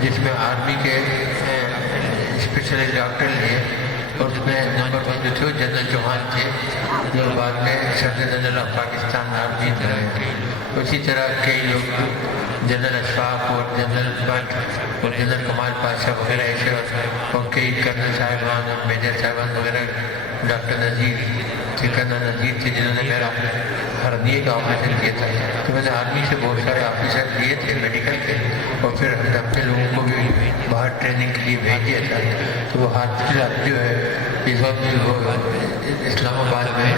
جس میں آرمی کے اسپیشلسٹ ڈاکٹر لیے، اور اس میں نمبر 1 جو تھے وہ جنرل چوہان تھے، جو بعد میں صدر جنرل آف پاکستان آپ جیت رہے تھے۔ उसी तरह कई लोग जनरल अशफाक और जनरल भट्ट और जनरल कमाल पाशाह वगैरह ऐसे और कई कर्नल साहिबान और मेजर साहिबान वगैरह डॉक्टर नज़ीर थे, कर्नल नज़ीर थे जिन्होंने मेरा हरनिए का ऑपरेशन किया था। तो मैंने आर्मी से बहुत सारे ऑफिसर लिए थे मेडिकल के, और फिर हमने अपने लोगों को भी बाहर ट्रेनिंग के लिए भेज दिया था। तो वो हॉस्पिटल अब जो है इस वक्त इस्लामाबाद में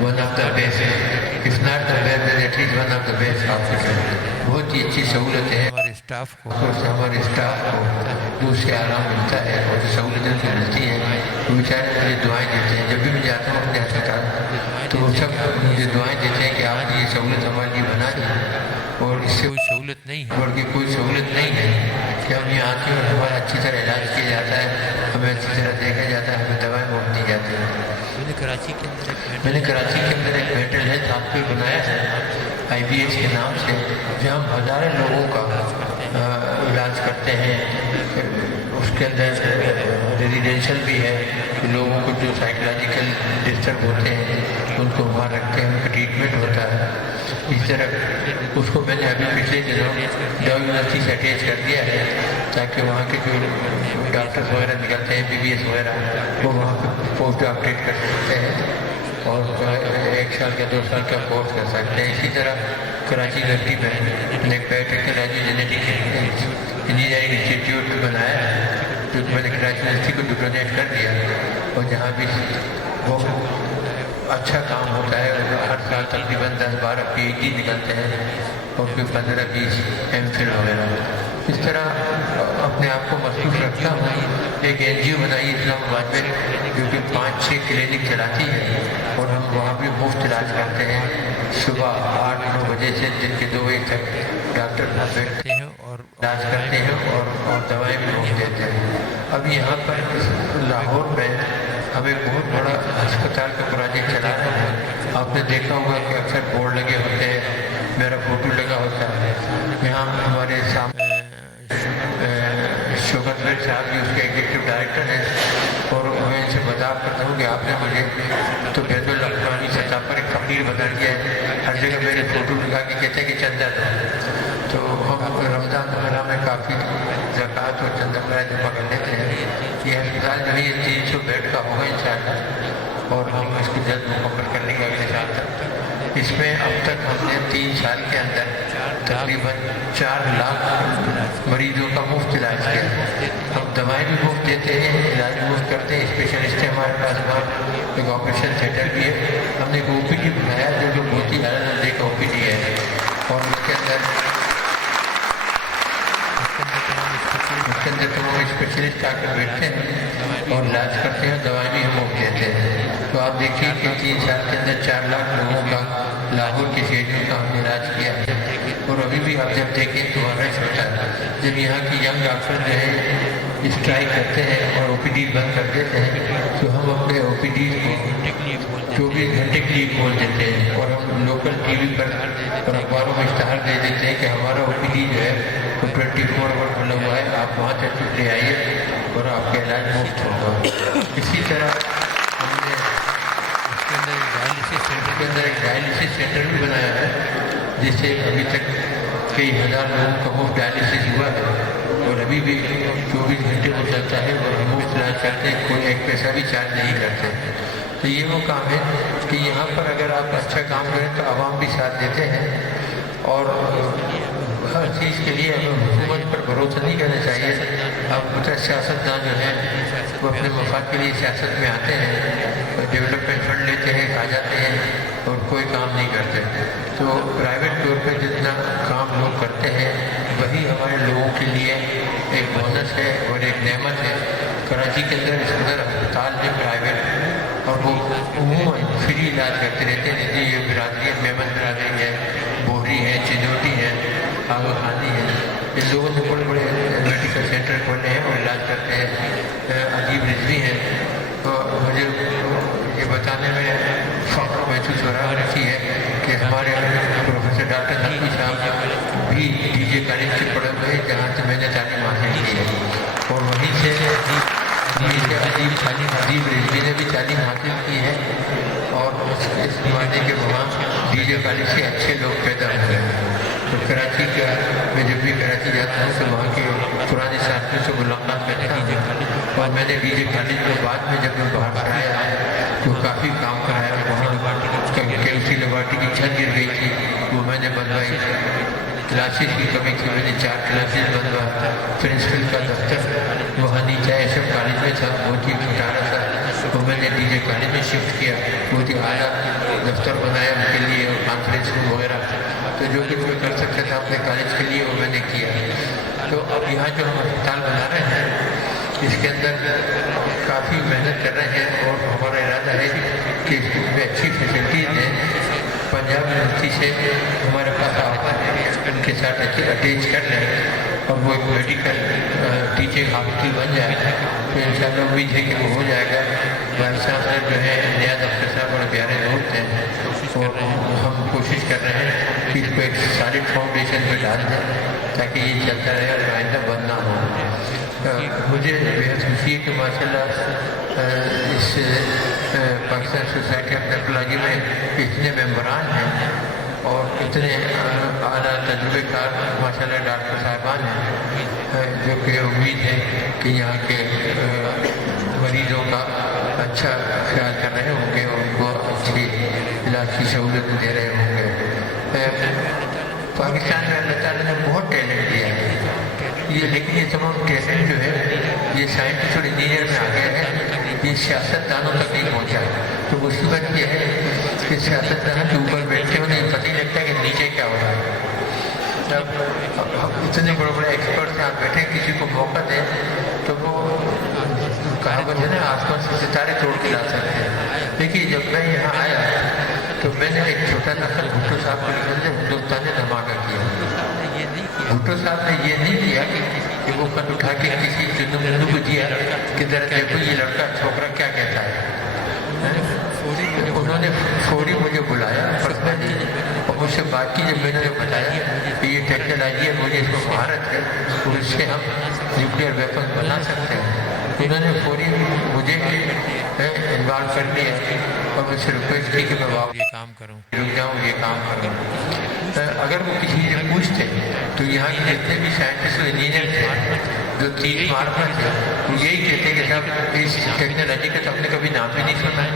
one of the best, if not the best at least one of the best hospital. बहुत ही अच्छी सहूलतें हैं हमारे स्टाफ को, दूसरे आराम मिलता है और सहूलतें मिलती हैं। वो बेचारे मुझे दुआएं देते हैं, जब भी मैं जाता हूँ अपने अस्पताल तो वो सब मुझे दुआएं देते हैं कि आप ये सहूलत हमारे लिए बना दें। और इससे कोई सहूलत नहीं है, बल्कि कोई सहूलत नहीं है कि हम यहाँ आते हैं और हमारा अच्छी तरह इलाज किया जाता है, हमें अच्छी तरह देखा जाता है, हमें दवाएँ मुफ्त दी जाती हैं। मैंने कराची के अंदर एक मेंटल हेल्थ हॉस्पिटल बनाया है IBH के नाम से, जहाँ हम हज़ारों लोगों का इलाज करते हैं। उसके अंदर रेजिडेंशियल भी है, लोगों को जो साइकोलॉजिकल डिस्टर्ब होते हैं उनको वहाँ रखते हैं, उनका ट्रीटमेंट होता है। इस तरह उसको मैंने अभी पिछले दिनों यूनिवर्सिटी से अटैच कर दिया है, ताकि वहाँ के जो डॉक्टर्स वगैरह निकलते हैं BBS वगैरह, वो वहाँ पर पोस्ट डॉक्टरेट कर सकते हैं और 1 साल का 2 साल का कोर्स कर सकते हैं। इसी तरह कराची यूनिवर्सिटी में एक बायोटेक्नोलॉजी जेनेटिक इंजीनियरिंग इंस्टीट्यूट बनाया है, जो मैंने कराची यूनिवर्सिटी को डोनेट कर दिया, और जहाँ भी वो अच्छा काम होता है। हर साल तकरीबन 10-12 PhD निकलते हैं और फिर 15-20 MPhil वगैरह। इस तरह अपने आप को मसरूफ रखता हूँ। एक NGO बनाई इस्लामाबाद में जो कि 5-6 क्लिनिक चलाती है, और हम वहाँ भी मुफ्त इलाज करते हैं। सुबह 8-9 बजे से दिन के 2 बजे तक डॉक्टर बैठते हैं और इलाज करते हैं और दवाएँ भी मुफ्त देते हैं। अब यहाँ पर लाहौर में हम एक बहुत बड़ा अस्पताल का प्रोजेक्ट चला रहे हैं। आपने देखा होगा कि अक्सर बोर्ड लगे होते हैं, मेरा फोटो लगा होता है। यहाँ हमारे सामने शोकत साहब जी उसके एग्जीक्यूटिव डायरेक्टर हैं, और मैं इनसे बता करता हूँ कि आपने मुझे तो बैतुल अफगानी सतह पर एक फकीर बना दिया है। हर जगह मेरे फोटो लगा के कहते हैं कि चंदा दो। तो हम रमज़ान वगैरह में काफ़ी ज़कात और चंदा वगैरह जमा कर लेते हैं। ये अस्पताल जो है ये 300 बेड का होगा इंशाअल्लाह, और हम इसको जल्द मुकम्मल करने के अगले साल तक। इसमें अब तक हमने 3 साल के अंदर तकरीबन 4 लाख मरीजों का मुफ्त इलाज किया। हम दवाएँ भी मुफ्त देते हैं, इलाज भी मुफ्त करते हैं। स्पेशलिस्ट है हमारे पास, वहाँ एक ऑपरेशन थिएटर भी है। हमने एक OPD बनाया जो बहुत ही आला दर्जे का OPD है, और उसके अंदर तमाम स्पेशलिस्ट आकर बैठते हैं और इलाज करते हैं, दवाएँ भी हम मुफ्त देते हैं। तो आप देखिए कि 3 साल के अंदर 4 लाख लोगों का लाहौर के शहरियों का हमने इलाज किया है। और अभी भी आप जब देखें तो रश होता है, जब यहाँ की यंग डॉक्टर जो है स्ट्राइक करते हैं और OPD बंद कर देते हैं, तो हम अपने OPD को 24 घंटे के लिए खोल देते हैं, और हम लोकल TV पर और अखबारों में इश्तहार दे देते हैं कि हमारा OPD जो है वो 24 आवर खुला हुआ है, आप वहाँ तक ले आइए और आपका इलाज मुफ्त होगा। इसी तरह हमने उसके अंदर एक डायलिसिस सेंटर भी बनाया है, जिससे अभी तक कई हज़ार लोगों का मुफ्त डायलिसिस हुआ है, और अभी भी 24 घंटे हो चलता है, और हम मुफ्त इलाज करते हैं, कोई एक पैसा भी चार्ज नहीं करते। तो ये वो काम है कि यहाँ पर अगर आप अच्छा काम करें तो आवाम भी साथ देते हैं, और हर चीज़ के लिए हमें हुकूमत पर भरोसा नहीं करना चाहिए। अब पता सियासतदान जो है वो अपने मफाद के लिए सियासत में आते हैं, डेवलपमेंट फंड लेते हैं, खा जाते हैं और कोई काम नहीं करते। तो प्राइवेट तौर पर जितना काम लोग करते हैं वही हमारे लोगों के लिए एक बोनस है और एक नेमत है। कराची के अंदर सुंदर अस्पताल है प्राइवेट, और वो उमूमन फ्री इलाज करते रहते हैं। जैसे ये बिरादरी मेमन बिरादरी है, बोहरी है, चिंजोटी है, आगा खानी है, इन लोगों ने बड़े बड़े मेडिकल सेंटर खोले हैं और इलाज करते हैं। अजीब रिजवी है, तो मुझे ये बताने में फ़ख्र महसूस हो रहा है कि हमारे प्रोफेसर डॉक्टर नकवी साहब भी DJ कॉलेज से पढ़े हुए हैं, जहाँ से मैंने तालीम हासिल की है, और वहीं से अजीब रिजवी ने भी तालीम हासिल की है। और इस ज़माने के वहाँ डीजे कॉलेज से अच्छे लोग पैदा हो गए। तो कराची का मैं जब भी कराची जाता हूँ तो वहाँ के पुराने साथियों से मुलाकात करता हूँ। और मैंने डीजे कॉलेज को बाद में जब मैं बाहर से आया तो काफ़ी काम कराया। वहाँ कैल्सी लेबॉर्ट्री की छत गिर गई थी, वो मैंने बनवाई। क्लासेस की कमी थी, मैंने 4 क्लासेस बनवाया। प्रिंसिपल का दफ्तर वहाँ नीचे एसएम कॉलेज में था, बहुत ही छोटा सा, तो मैंने डीजे कॉलेज में शिफ्ट किया। बहुत ही आला दफ्तर बनाया उनके लिए और कॉन्फ्रेंस रूम वगैरह। तो जो कुछ मैं कर सकता था अपने कॉलेज के लिए वो मैंने किया। तो अब यहाँ जो हम अस्पताल बना रहे हैं इसके अंदर काफ़ी मेहनत कर रहे हैं और हमारा इरादा है कि इसमें अच्छी फैसिलिटीज़ दें। पंजाब यूनिवर्सिटी से हमारे पास ऑफर है, उनके साथ अच्छे अटैच कर लें और वो एक मेडिकल टीचिंग हॉस्पिटल बन जाए तो इंशाल्लाह उम्मीद है कि वो हो जाएगा। भाई साहब ने जो है नया डॉक्टर साहब बड़े प्यारे दोस्त हैं और हम कोशिश कर रहे हैं कि इसको एक सॉलिड फाउंडेशन पर डाल दें ताकि ये चलता रहे और आइंदा बंद ना हो। मुझे बेहद खुशी है कि माशाल्लाह इस पाकिस्तान सोसाइटी ऑफ नेफ्रोलॉजी में इतने मेम्बरान हैं और इतने आला तजुर्बेकार माशाल्लाह डॉक्टर साहिबान हैं जो कि उम्मीद है कि यहाँ के मरीज़ों का अच्छा ख्याल कर रहे होंगे और उनको अच्छी इलाज की सहूलत दे रहे होंगे। पाकिस्तान में अल्लाह ताला ने बहुत टैलेंट दिया है ये, लेकिन ये तमाम टैलेंट जो है ये साइंटिस्ट और इंजीनियर में आ गया है, ये सियासतदानों तक नहीं पहुँचा। तो मुसीबत ये है कि सियासतदान के ऊपर बैठे हो नहीं पता ही लगता कि नीचे क्या हो रहा है। जब इतने बड़े बड़े एक्सपर्ट यहाँ बैठे किसी को मौका दें तो वो कहावत है ना आसमान से सितारे तोड़ के ला सकते हैं। देखिए जब मैं यहाँ आया तो मैंने एक छोटा सा भुट्टो साहब को लिखा था हिंदुस्तान ने धमाका किया। भुट्टो साहब ने ये नहीं किया कि वो कद उठा के किसी जुन्नू को दिया कि जरा देखो ये लड़का छोकरा क्या कहता है। उन्होंने फौरी मुझे बुलाया पर्सनली और मुझसे बात की। जब मैंने बताया कि ये टेक्नोलॉजी है, मुझे इसमें महारत है और इससे हम न्यूक्लियर वेपन बना सकते हैं, उन्होंने फौरी मुझे इन्वॉल्व कर लिया और मुझसे रिक्वेस्ट की कि मैं वापस ये काम करूँ, रुक जाऊँ, ये काम करूँ। अगर वो किसी से पूछते तो यहाँ के जितने भी साइंटिस्ट और इंजीनियर थे जो 30 मार्क में थे वो यही कहते कि साहब इस टेक्नोलॉजी का तो हमने कभी नाम भी नहीं सुना है।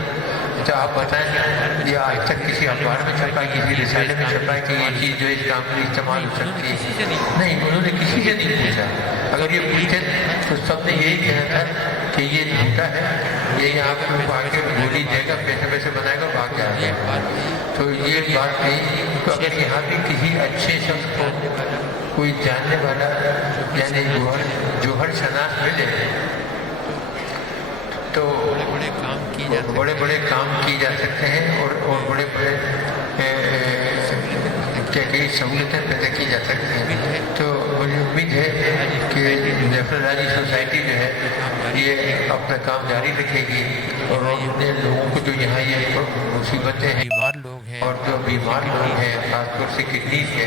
तो आप बताएं या आज तक किसी अखबार में छपा है, किसी रिसाइले में छपा है कि ये चीज़ जो इस काम में इस्तेमाल हो सकती है? नहीं, उन्होंने किसी से नहीं पूछा। अगर ये पूछते तो सबने यही कहना था कि ये झूठा है, ये यहाँ पर आके गोली देगा, पैसे बनाएगा, भाग जाएगा। तो ये बात नहीं। तो अगर यहाँ पे किसी अच्छे शख्स को कोई जानने वाला यानी जोहर शनास मिले तो बड़े बड़े काम किए जा सकते हैं और बड़े बड़े कई सहूलतें पैदा की जा सकती हैं। तो मुझे उम्मीद है कि नेफ्रोलॉजी सोसाइटी जो है ये अपना काम जारी रखेगी और अपने लोगों को जो यहाँ ये मुसीबतें हैं, बीमार लोग हैं और जो बीमार लोग हैं खासतौर से किडनीज के,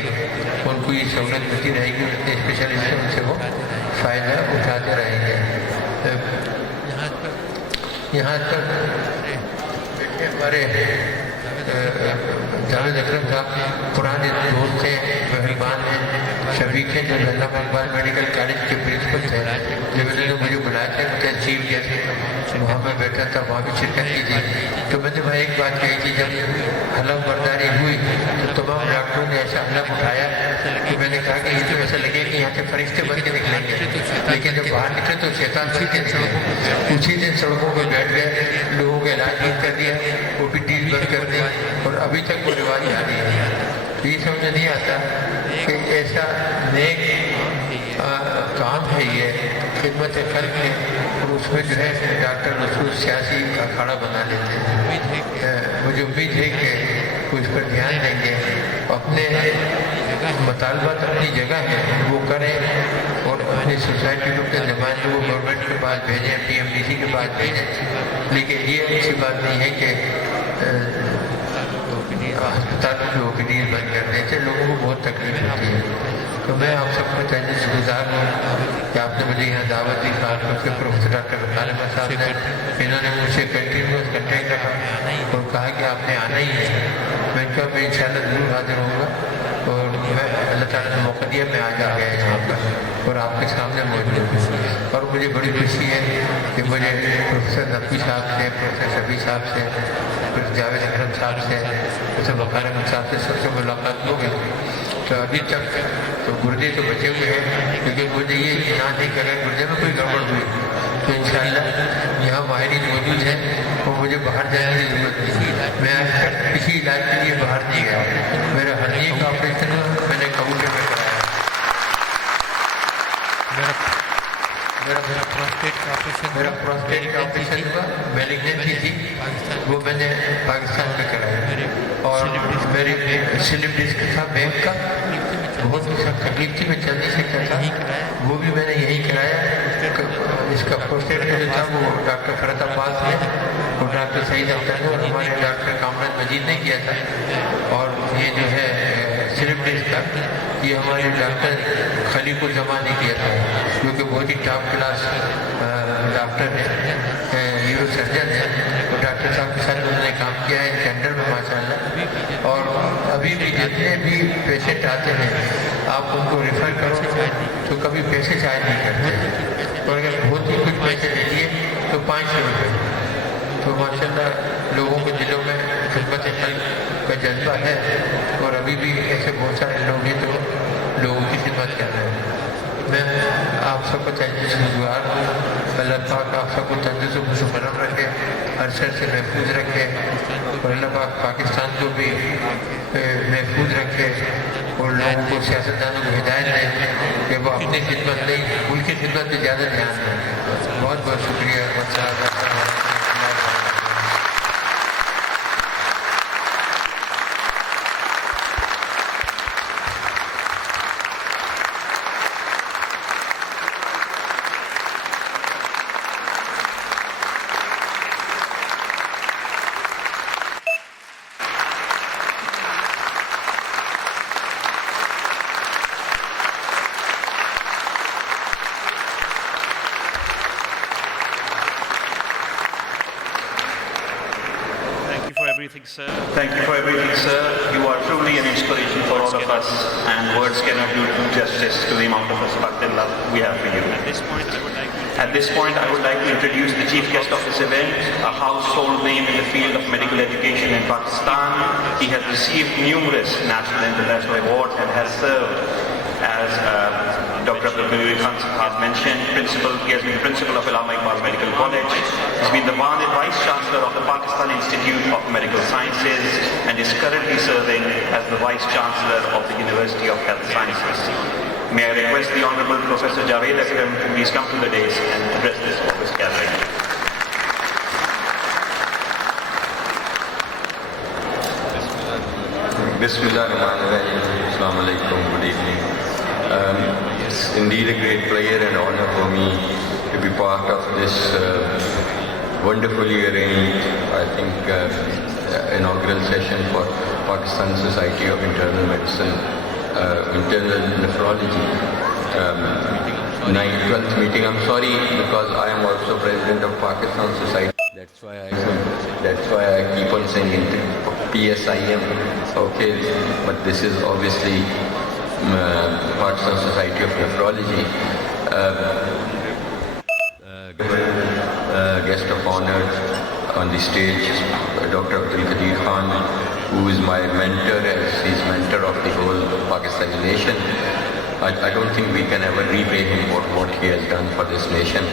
उनको ये सहूलत मिलती रहेगी। उनके स्पेशलिस्ट उनसे वो फ़ायदा उठाते रहेंगे। यहाँ तक हमारे जावेद अकरम साहब पुराने दोस्त थे, मेहरबान हैं, शफीक हैं जो अल्लामा इकबाल मेडिकल कॉलेज के प्रिंसिपल थे। जब उन्होंने मुझे बुलाया था मुझे चीफ गेस्ट वहाँ मैं बैठा था, वहाँ भी शिरकत की थी। तो मैंने वहाँ एक बात कही थी, जब हलफ बर्दारी हुई तो तमाम डॉक्टरों ने ऐसा हलफ उठाया कि मैंने कहा कि ये तो ऐसा लगे कि यहाँ से फरिश्ते बन के निकलेंगे, लेकिन जब बाहर निकले तो शैतान बन के निकले। उसी दिन सड़कों पर बैठ गए, लोगों का इलाज भी कर दिया, वो भी डील बंद कर दी और अभी तक वो रिवाज आ रही है। ये समझ नहीं आता कि ऐसा नेक काम है ये खिदमत खल्क है और उसमें जो है डॉक्टर रसूल सियासी अखाड़ा बना लेते हैं। मुझे उम्मीद है कि वो इस पर ध्यान देंगे, अपने मुतालबात अपनी जगह है वो करें और अपनी सोसाइटी के नुमाइंदों को गवर्नमेंट के पास भेजें, PMDC के पास भेजें। लेकिन ये अच्छी बात नहीं है कि अस्पतालों के OPDs बंद कर देते, लोगों को बहुत तकलीफ होती है। तो मैं आप सबको तहे से गुजार हूँ कि आपने मुझे यहाँ दावत दी, खास तौर से प्रोफेसर डॉक्टर बखान साहब ने, इन्होंने मुझसे कंटिन्यूस कंटेक्ट रखा और कहा कि आपने आना ही है। मैं कहा मैं इंशाल्लाह ज़रूर हाजिर होऊंगा और मैं अल्लाह ताला ने मौका दिया, मैं आज आ गया यहाँ पर और आपके सामने मौजूद हूँ। और मुझे बड़ी खुशी है कि मुझे प्रोफेसर नकवी साहब से, प्रोफेसर शफी साहब से, फिर जावेद अकरम साहब से, प्रोफेसर बखान साहब से सबसे मुलाकात हो गई। तो अभी तक तो गुर्दे तो बचे हुए हैं, लेकिन मुझे ये इत्मीनान नहीं कर रहे गुर्दे में कोई गड़बड़ हुई तो इंशाल्लाह यहाँ माहिरीन मौजूद हैं और मुझे बाहर जाने की जरूरत नहीं। मैं आज तक किसी इलाज के लिए बाहर नहीं गया। मेरा हर्निया का ऑपरेशन मैंने कबूले में कराया, मेरा प्रोस्टेट का ऑपरेशन हुआ, मैलिग्नेंसी थी, वो मैंने पाकिस्तान में कराया। और मेरी स्लिप डिस्क था बैंक का, बहुत तकलीफ थी, मैं चल नहीं सकता था, वो भी मैंने यहीं कराया। इसका प्रोस्टेट जो था वो डॉक्टर फरत अब्बास ने और डॉक्टर सईद अख्तर ने और हमारे डॉक्टर कामरान मजीद ने किया था। और ये जो है स्लिप डिस्क का, ये हमारे डॉक्टर खलीकुल जमान ने किया था, जो कि बहुत ही टॉप क्लास डॉक्टर है, न्यूरो सर्जन है। और डॉक्टर साहब के साथ उन्होंने काम किया है इनके अंडर में माशाल्लाह। और अभी भी जितने भी पेशेंट आते हैं आप उनको रेफ़र करो तो कभी पैसे चार्ज नहीं करते, और अगर बहुत ही कुछ पैसे दे दिए तो 500 रुपये। तो माशाल्लाह लोगों के दिलों में खिदमत खल्क़ का जज्बा है और अभी भी ऐसे बहुत सारे लोग हैं जो लोगों की खिदमत कर रहे हैं। मैं आप सबको दुआर हूँ, अल्लाह पाक आप सबको तंदुरुस्त मुसफ़रम रखे, हर शर से महफूज रखे और अल्लाह पाक पाकिस्तान को भी महफूज रखे और लोगों को, सियासतदानों को हिदायत दें कि वो अपनी खिदमत नहीं मुल्क की खिदमत पर ज़्यादा ध्यान दें। बहुत बहुत शुक्रिया। Thank you for everything, sir. You are truly an inspiration for all of us, and words cannot do justice to the amount of respect and love we have for you. At this point, I would like to introduce the chief guest of this event, a household name in the field of medical education in Pakistan. He has received numerous national and international awards and has served as Dr. Abdul Khan has mentioned, he has been principal of Allama Iqbal Medical College. He's been the Vice Chancellor of the Pakistan Institute of Medical Sciences and is currently serving as the Vice Chancellor of the University of Health Sciences. May I request the Honorable Professor Javed Akram to please come to the dais and address this august gathering. Bismillahirrahmanirrahim. Assalamu alaikum. Good evening. It's indeed a great pleasure and honor for me to be part of this wonderfully arranged, I think, inaugural session for Pakistan Society of Internal Medicine, Internal Nephrology, 12th meeting. I'm sorry because I am also president of Pakistan Society. That's why I keep on saying PSIM. Okay, but this is obviously Pakistan Society of Nephrology. Guest of honor on the stage, Dr. Abdul Khan, who is my mentor, as he's mentor of the whole Pakistani nation. I don't think we can ever repay him for what he has done for this nation.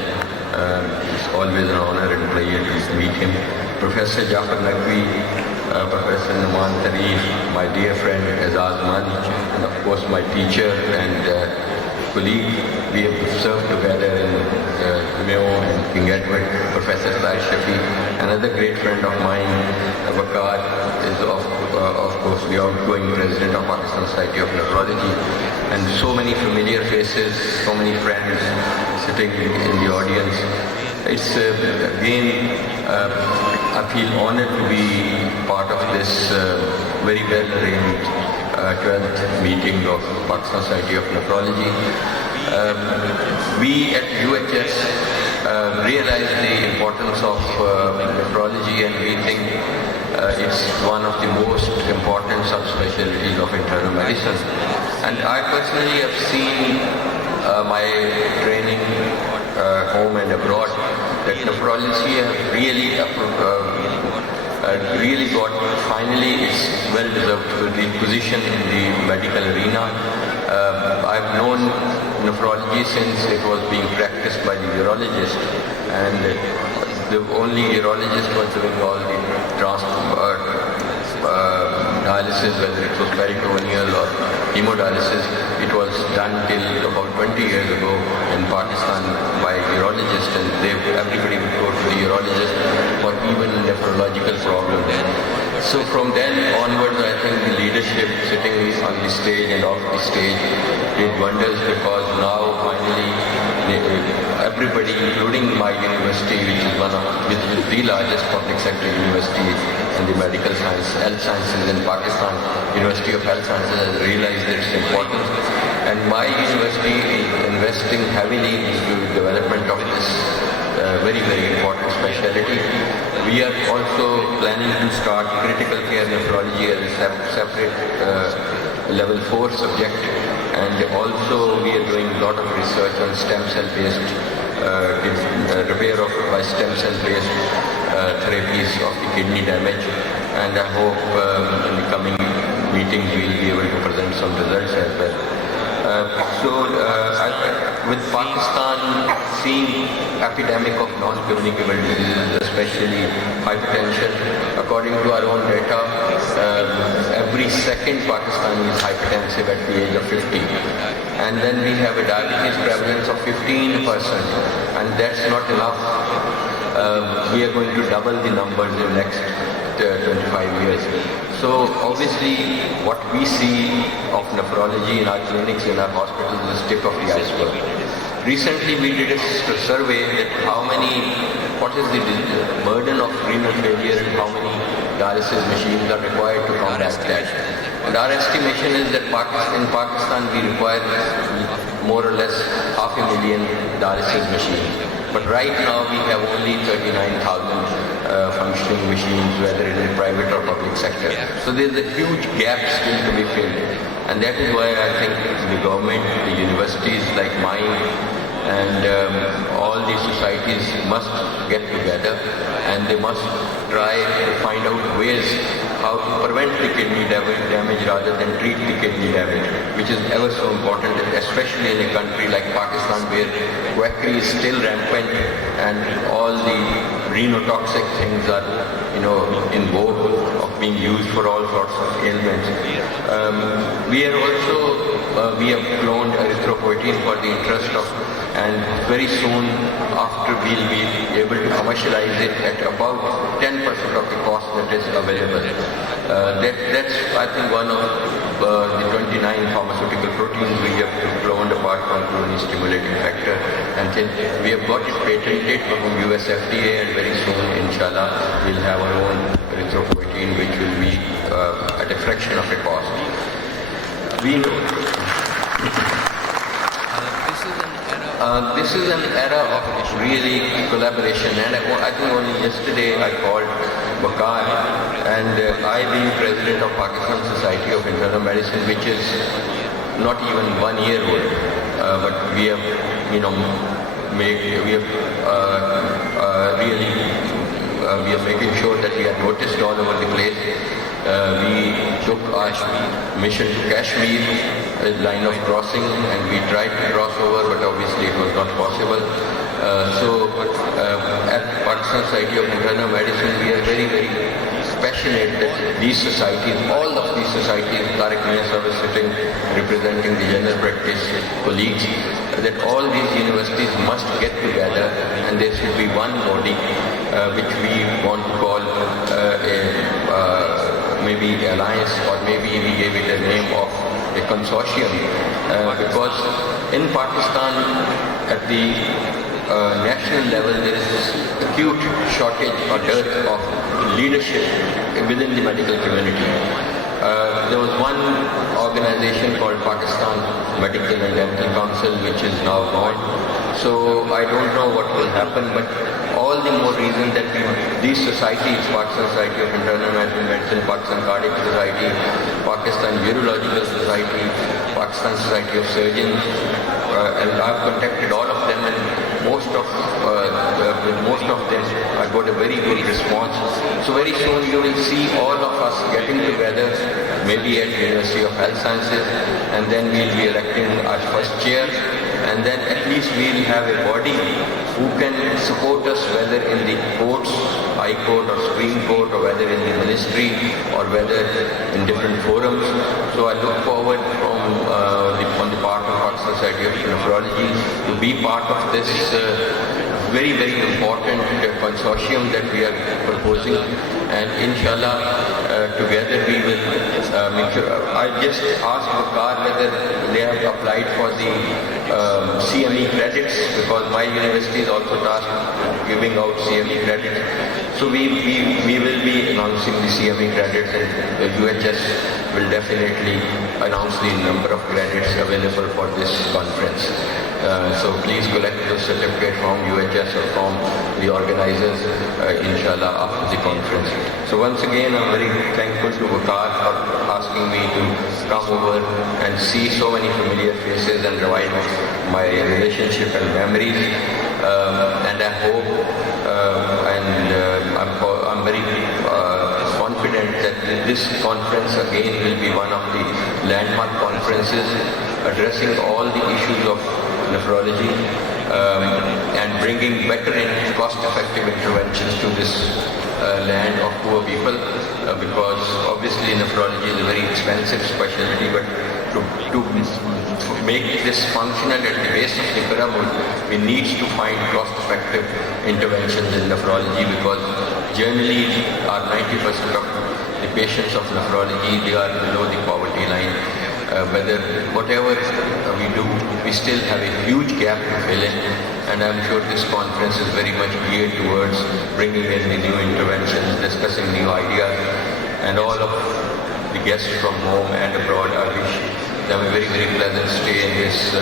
It's always an honor and pleasure to meet him. Professor Jafar Naqvi, Professor Numan Tarif, my dear friend Azaz Mani, and of course my teacher and colleague. We have served together in Mayo and King Edward. Professor Sai Shafi, another great friend of mine, Wakar, is of course the outgoing president of Pakistan Society of Nephrology, and so many familiar faces, so many friends sitting in the audience. It's again, I feel honored to be part of this very well arranged 12th meeting of Pakistan Society of Nephrology. We at UHS realize the importance of nephrology, and we think it's one of the most important subspecialties of internal medicine. And I personally have seen my training home and abroad that nephrology have really got finally its well-deserved position in the medical arena. I've known nephrology since it was being practiced by the urologist, and the only urologist was doing all the dialysis, whether it was peritoneal or hemodialysis. It was done till about 20 years ago in Pakistan by urologists, and everybody would go to the urologist for even nephrological problems. So from then onwards, I think the leadership sitting on the stage and off the stage did wonders, because now finally everybody, including my university, which is the largest public sector university in the medical science, health sciences in Pakistan, University of Health Sciences, has realized its importance. And my university is investing heavily into the development of this very, very important specialty. We are also planning to start critical care nephrology as a separate level 4 subject, and also we are doing a lot of research on stem cell based repair by stem cell based therapies of the kidney damage, and I hope in the coming meetings we will be able to present some results as well. With Pakistan seeing epidemic of non-communicable diseases, especially hypertension, according to our own data, every second Pakistani is hypertensive at the age of 50. And then we have a diabetes prevalence of 15%, and that's not enough. We are going to double the numbers in the next 25 years. So obviously what we see of nephrology in our clinics, in our hospitals, is the tip of the iceberg. Recently we did a survey that what is the burden of renal failure and how many dialysis machines are required to combat that. And our estimation is that in Pakistan we require more or less 500,000 dialysis machines. But right now we have only 39,000 functioning machines, whether in the private or public sector. So there is a huge gap still to be filled. And that is why I think the government, the universities like mine, and all these societies must get together, and they must try to find out ways how to prevent the kidney damage rather than treat the kidney damage, which is ever so important, especially in a country like Pakistan where quackery is still rampant and all the renotoxic things are in vogue of being used for all sorts of ailments. We have cloned erythropoietin for the interest of, and very soon after we'll be able to commercialize it at about 10% of the cost that is available. That's I think one of the 29 pharmaceutical proteins we have cloned apart from clonal stimulating factor, and we have got it patented from US FDA, and very soon inshallah we'll have our own erythropoietin which will be at a fraction of the cost. This is an era of really collaboration, and I think only yesterday I called Bakar, and I being president of Pakistan Society of Internal Medicine, which is not even 1 year old, but we have making sure that we are noticed all over the place. We took our mission to Kashmir, a line of crossing, and we tried to cross over, but obviously it was not possible. At Pakistan Society of Internal Medicine, we are very, very passionate that these societies, all of these societies, Tariq Mia Service sitting representing the general practice colleagues, that all these universities must get together, and there should be one body which we want to call maybe alliance, or maybe we gave it a name of a consortium, because in Pakistan at the national level there is acute shortage or dearth of leadership within the medical community. There was one organization called Pakistan Medical and Dental Council which is now gone. So I don't know what will happen, but all the more reason that these societies, Pakistan Society of Internal Medicine, Pakistan Cardiac Society, Pakistan Urological Society, Pakistan Society of Surgeons, and I've contacted all of them, and most of them I got a very good response. So very soon you will see all of us getting together, maybe at University of Health Sciences, and then we'll be electing our first chair, and then at least we'll have a body who can support us, whether in the courts, High Court or Supreme Court, or whether in the ministry, or whether in different forums. So I look forward on the part of Pakistan Society of Nephrology to be part of this very, very important consortium that we are proposing, and inshallah together we will make sure. I just asked Wakar whether they have applied for the CME credits, because my university is also tasked with giving out CME credits. So we will be announcing the CME credits, and the UHS will definitely announce the number of credits available for this conference. So please collect the certificate from UHS or from the organizers, inshallah, after the conference. So once again, I'm very thankful to Wakar for asking me to come over and see so many familiar faces and revive my relationship and memories. And I hope, I'm very confident that this conference again will be one of the landmark conferences addressing all the issues of nephrology and bringing better and cost-effective interventions to this land of poor people, because obviously nephrology is a very expensive specialty, but to make this functional at the base of the pyramid, we need to find cost-effective interventions in nephrology, because generally 90% of the patients of nephrology, they are below the poverty line. Whatever we do, we still have a huge gap to fill in, and I'm sure this conference is very much geared towards bringing in the new interventions, discussing new ideas, and all of the guests from home and abroad, I wish them a very, very pleasant stay in this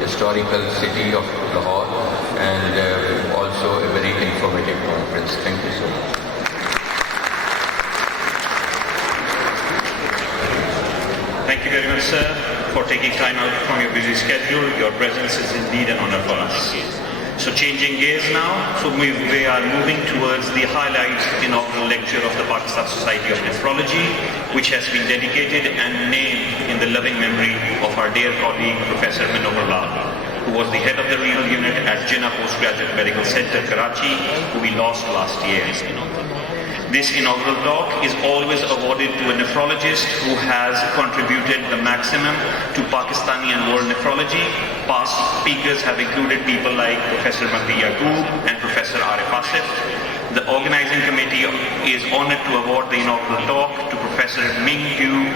historical city of Lahore, and also a very informative conference. Thank you so much. Thank you very much, sir, for taking time out from your busy schedule. Your presence is indeed an honor for us. So changing gears now, we are moving towards the highlight inaugural lecture of the Pakistan Society of Nephrology, which has been dedicated and named in the loving memory of our dear colleague, Professor Manohar Lal, who was the head of the renal unit at Jinnah Postgraduate Medical Center, Karachi, who we lost last year. This inaugural talk is always awarded to a nephrologist who has contributed the maximum to Pakistani and world nephrology. Past speakers have included people like Professor Mahdi Yaqoob and Professor Arif Asif. The organizing committee is honored to award the inaugural talk to Professor Mingyu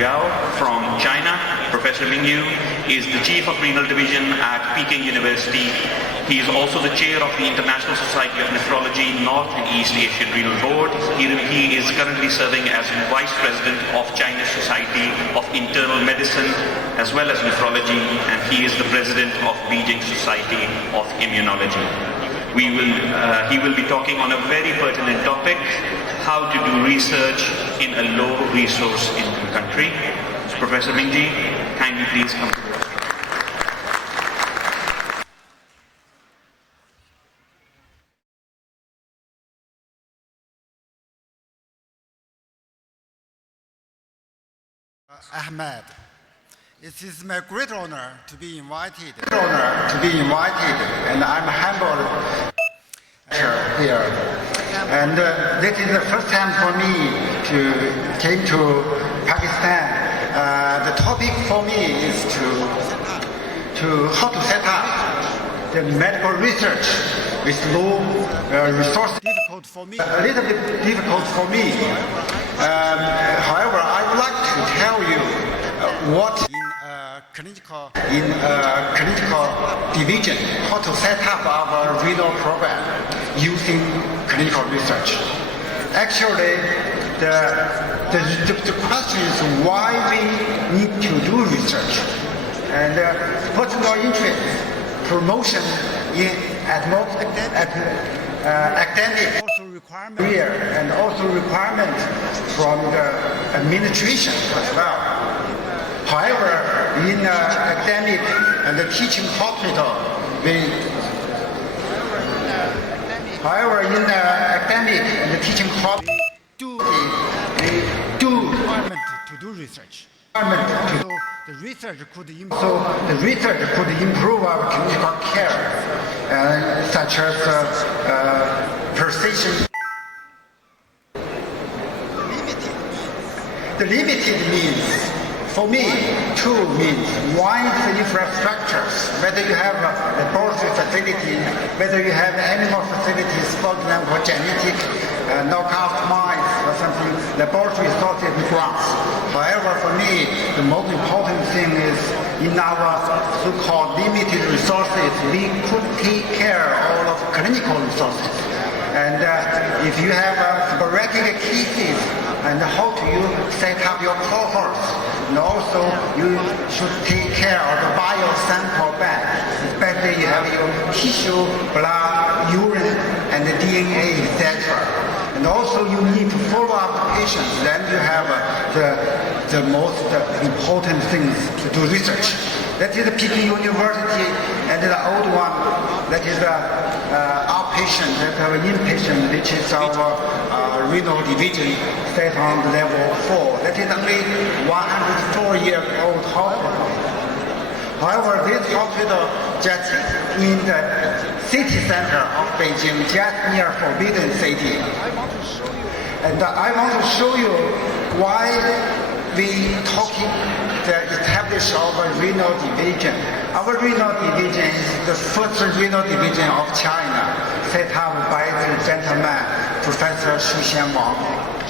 Zhao from China. Professor Mingyu is the Chief of Renal Division at Peking University. He is also the chair of the International Society of Nephrology North and East Asian Renal Board. He is currently serving as Vice President of China's Society of Internal Medicine as well as Nephrology, and he is the President of Beijing Society of Immunology. He will be talking on a very pertinent topic, how to do research in a low resource income country. So Professor Mingji, kindly please come to the podium. Ahmed. It is my great honor to be invited. And I'm humbled here. And this is the first time for me to came to Pakistan. The topic for me is to how to set up the medical research with low resources. Difficult for me, a little bit difficult for me. However, I would like to tell you what in clinical division, how to set up our renal program using clinical research. Actually, the question is why we need to do research. And personal interest, promotion in academic also requirement here, and also requirement from the administration as well. However, in academic and the teaching hospital, however, in academic and the teaching hospital, do requirement to do research. So the research could improve our clinical care, such as precision. The limited means, for me, two means. One is the infrastructures, whether you have a laboratory facility, whether you have animal facilities, for example, genetic knockout mice or something, laboratory resources and grants. However, for me, the most important thing is in our so-called limited resources, we could take care of all of clinical resources. And if you have sporadic cases, and how do you set up your cohorts? And also, you should take care of the biosample bank, especially you have your tissue, blood, urine, and the DNA, etc. And also, you need to follow up the patients. Then you have the most important things to do research. That is the Peking University, and the old one, that is outpatient, that are inpatient, which is our renal division, set on level 4. That is only 104-year-old hospital. However, this hospital just in the city center of Beijing, just near Forbidden City. And I want to show you why we talking the establish our renal division. Our renal division is the first renal division of China, set up by the gentleman, Professor Xu Xianwang.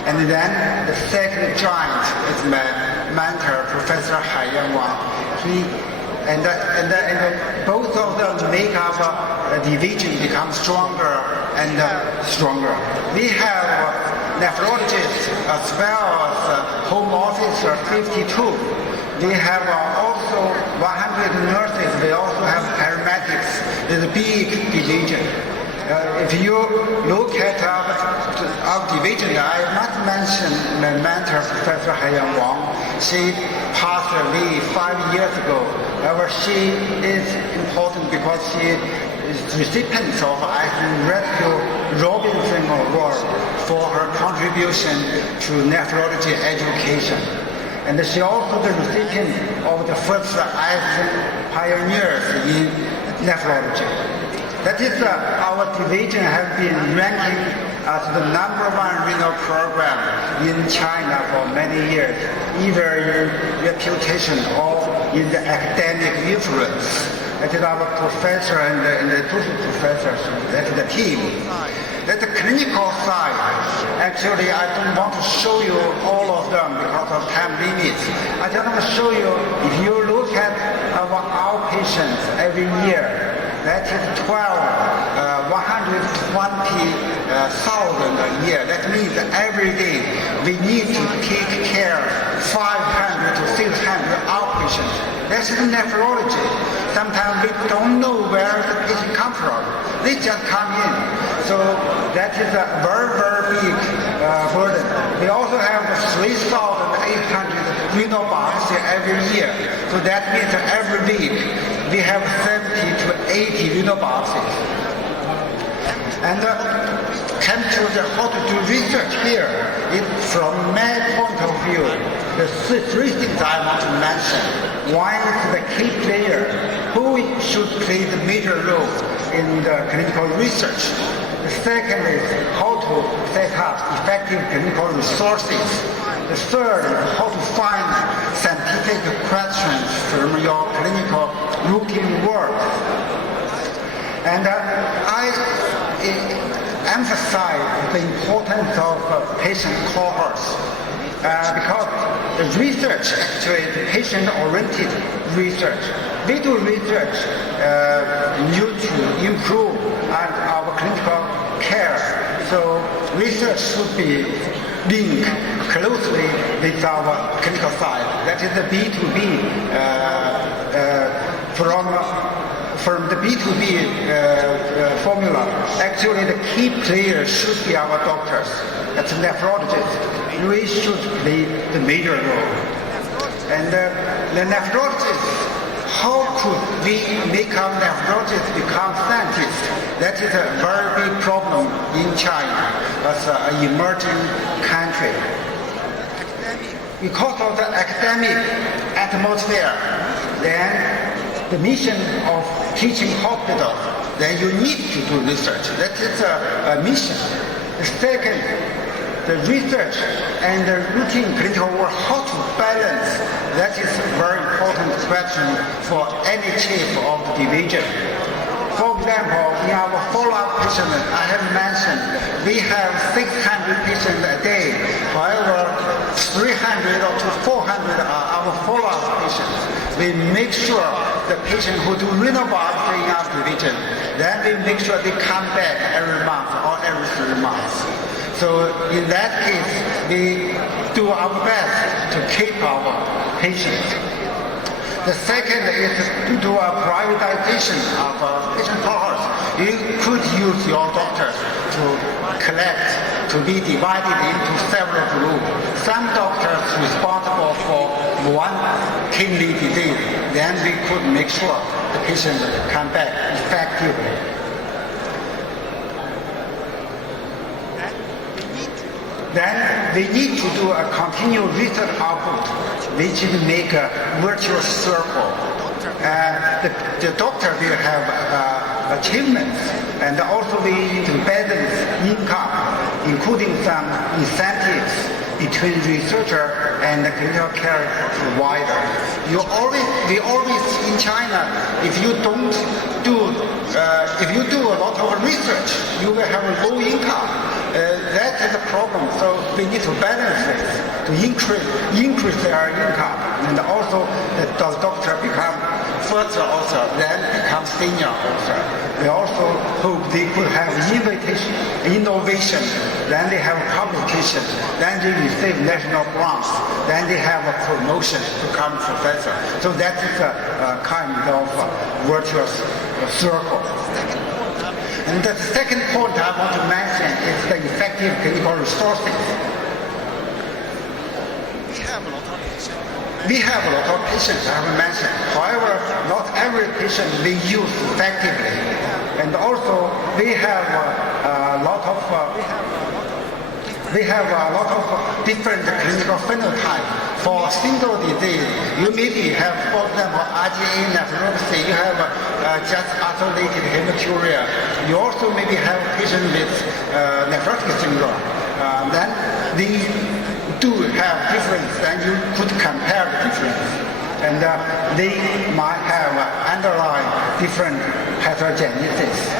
And then the second giant is my mentor, Professor Haiyan Wang. And both of them make our division become stronger and stronger. We have nephrologists as well as home office 52. We have also 100 nurses. We also have paramedics. It's a big division. If you look at our division, I must mention my mentor, Professor Haiyan Wang. She passed away 5 years ago. However, she is important because she is recipient of Rescue Robinson Award for her contribution to nephrology education. And she also the recipient of the first Eisen pioneers in nephrology. That is, our division has been ranking as the #1 renal program in China for many years, either in reputation or in the academic influence. That is our professor and the associate professors, that is the team. That's the clinical side. Actually, I don't want to show you all of them because of time limits. I just want to show you, if you look at our outpatients every year, that is 120,000 a year. That means every day we need to take care of 500 to 600 outpatients. That's the nephrology. Sometimes we don't know where the patient comes from. They just come in. So that is a very, very big burden. We also have 3,800 renal biopsies every year. So that means that every week we have 70 to 80 renal biopsies. And come to the how to do research here. From my point of view, the three things I want to mention. One is the key player, who should play the major role in the clinical research. The second is how to set up effective clinical resources. The third is how to find scientific questions from your clinical routine work. And I emphasize the importance of patient cohorts because the research actually is patient-oriented research. We do research new to improve our clinical care. So research should be link closely with our clinical side. That is the B2B from the B2B formula. Actually, the key player should be our doctors. That's a nephrologist. We should play the major role. And the nephrologist, how could we make our nephrologists become scientists? That is a very big problem in China as an emerging country. Because of the academic atmosphere, then the mission of teaching hospitals, then you need to do research. That is a mission. The second, the research and the routine clinical work, how to balance, that is a very important question for any chief of division. For example, in our follow-up patients, I have mentioned, we have 600 patients a day. However, 300 or to 400 are our follow-up patients. We make sure the patient who do renal biopsy in our division, then we make sure they come back every month or every 3 months. So in that case, we do our best to keep our patients. The second is to do a privatization of patient cohorts. You could use your doctors to collect, to be divided into several groups. Some doctors responsible for one kidney disease, then we could make sure the patient come back effectively. Then we need to do a continual research output, which will make a virtuous circle. The doctor will have achievements, and also we need to balance income, including some incentives between researcher and the clinical care provider. We always in China, if you do a lot of research, you will have a low income. That is a problem. So we need to balance it to increase their income, and also the doctor become first author, then become senior author. We also hope they could have innovation, then they have publication, then they receive national grants, then they have a promotion to become professor. So that is a kind of virtuous circle. And the second point I want to mention is the effective clinical resources. We have a lot of patients, I have mentioned. However, not every patient we use effectively. And also, we have a lot of different clinical phenotypes. For a single disease, you maybe have, for example, IgA nephropathy, you have just isolated hematuria. You also maybe have patients with nephrotic syndrome. Then they do have difference, and you could compare the difference. And they might have underlying different pathogenesis.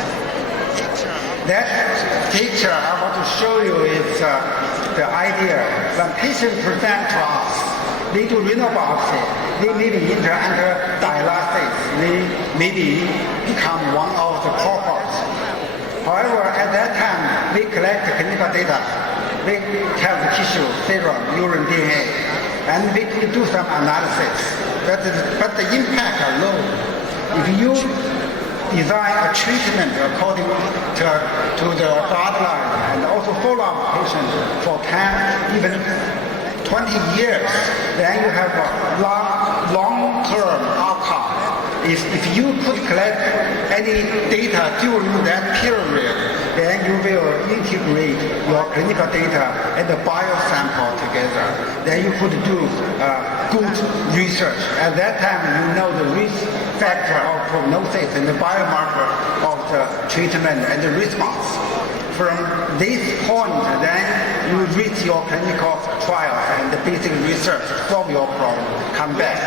That picture I want to show you is the idea. When patients present to us, they do renal biopsy, they maybe under dialysis, they maybe become one of the cohorts. However, at that time, we collect the clinical data. We have the tissue, serum, urine, DNA, and we can do some analysis. But the impact are low. If you design a treatment according to the guideline and also follow up patients for 10, even 20 years, then you have a long-term outcome. If you could collect any data during that period, then you will integrate your clinical data and the biosample together. Then you could do good research. At that time, you know the risk factor of prognosis and the biomarker of the treatment and the response. From this point, then you reach your clinical trial and the basic research, solve your problem, come back.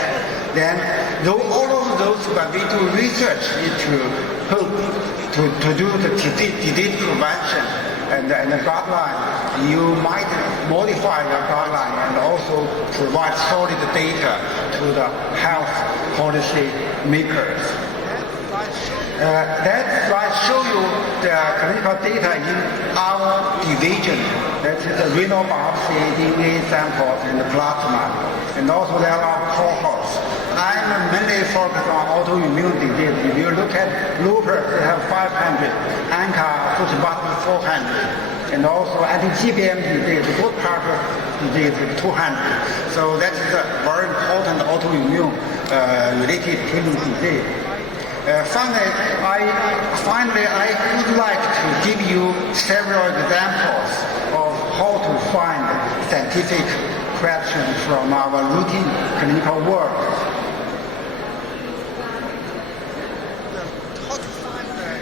Then, though all of those, when we do research, to hope to do the disease prevention and the guideline, you might modify your guideline and also provide solid data to the health policy makers. That slide show you the clinical data in our division. That is the renal biopsy, DNA samples, and the plasma. And also there are cohorts. I'm mainly focused on autoimmune disease. If you look at lupus, they have 500, ANCA, foot 400, and also anti-GBM disease, good part of disease is 200. So that is a very important autoimmune related kidney disease. Finally, I would like to give you several examples of how to find scientific questions from our routine clinical work.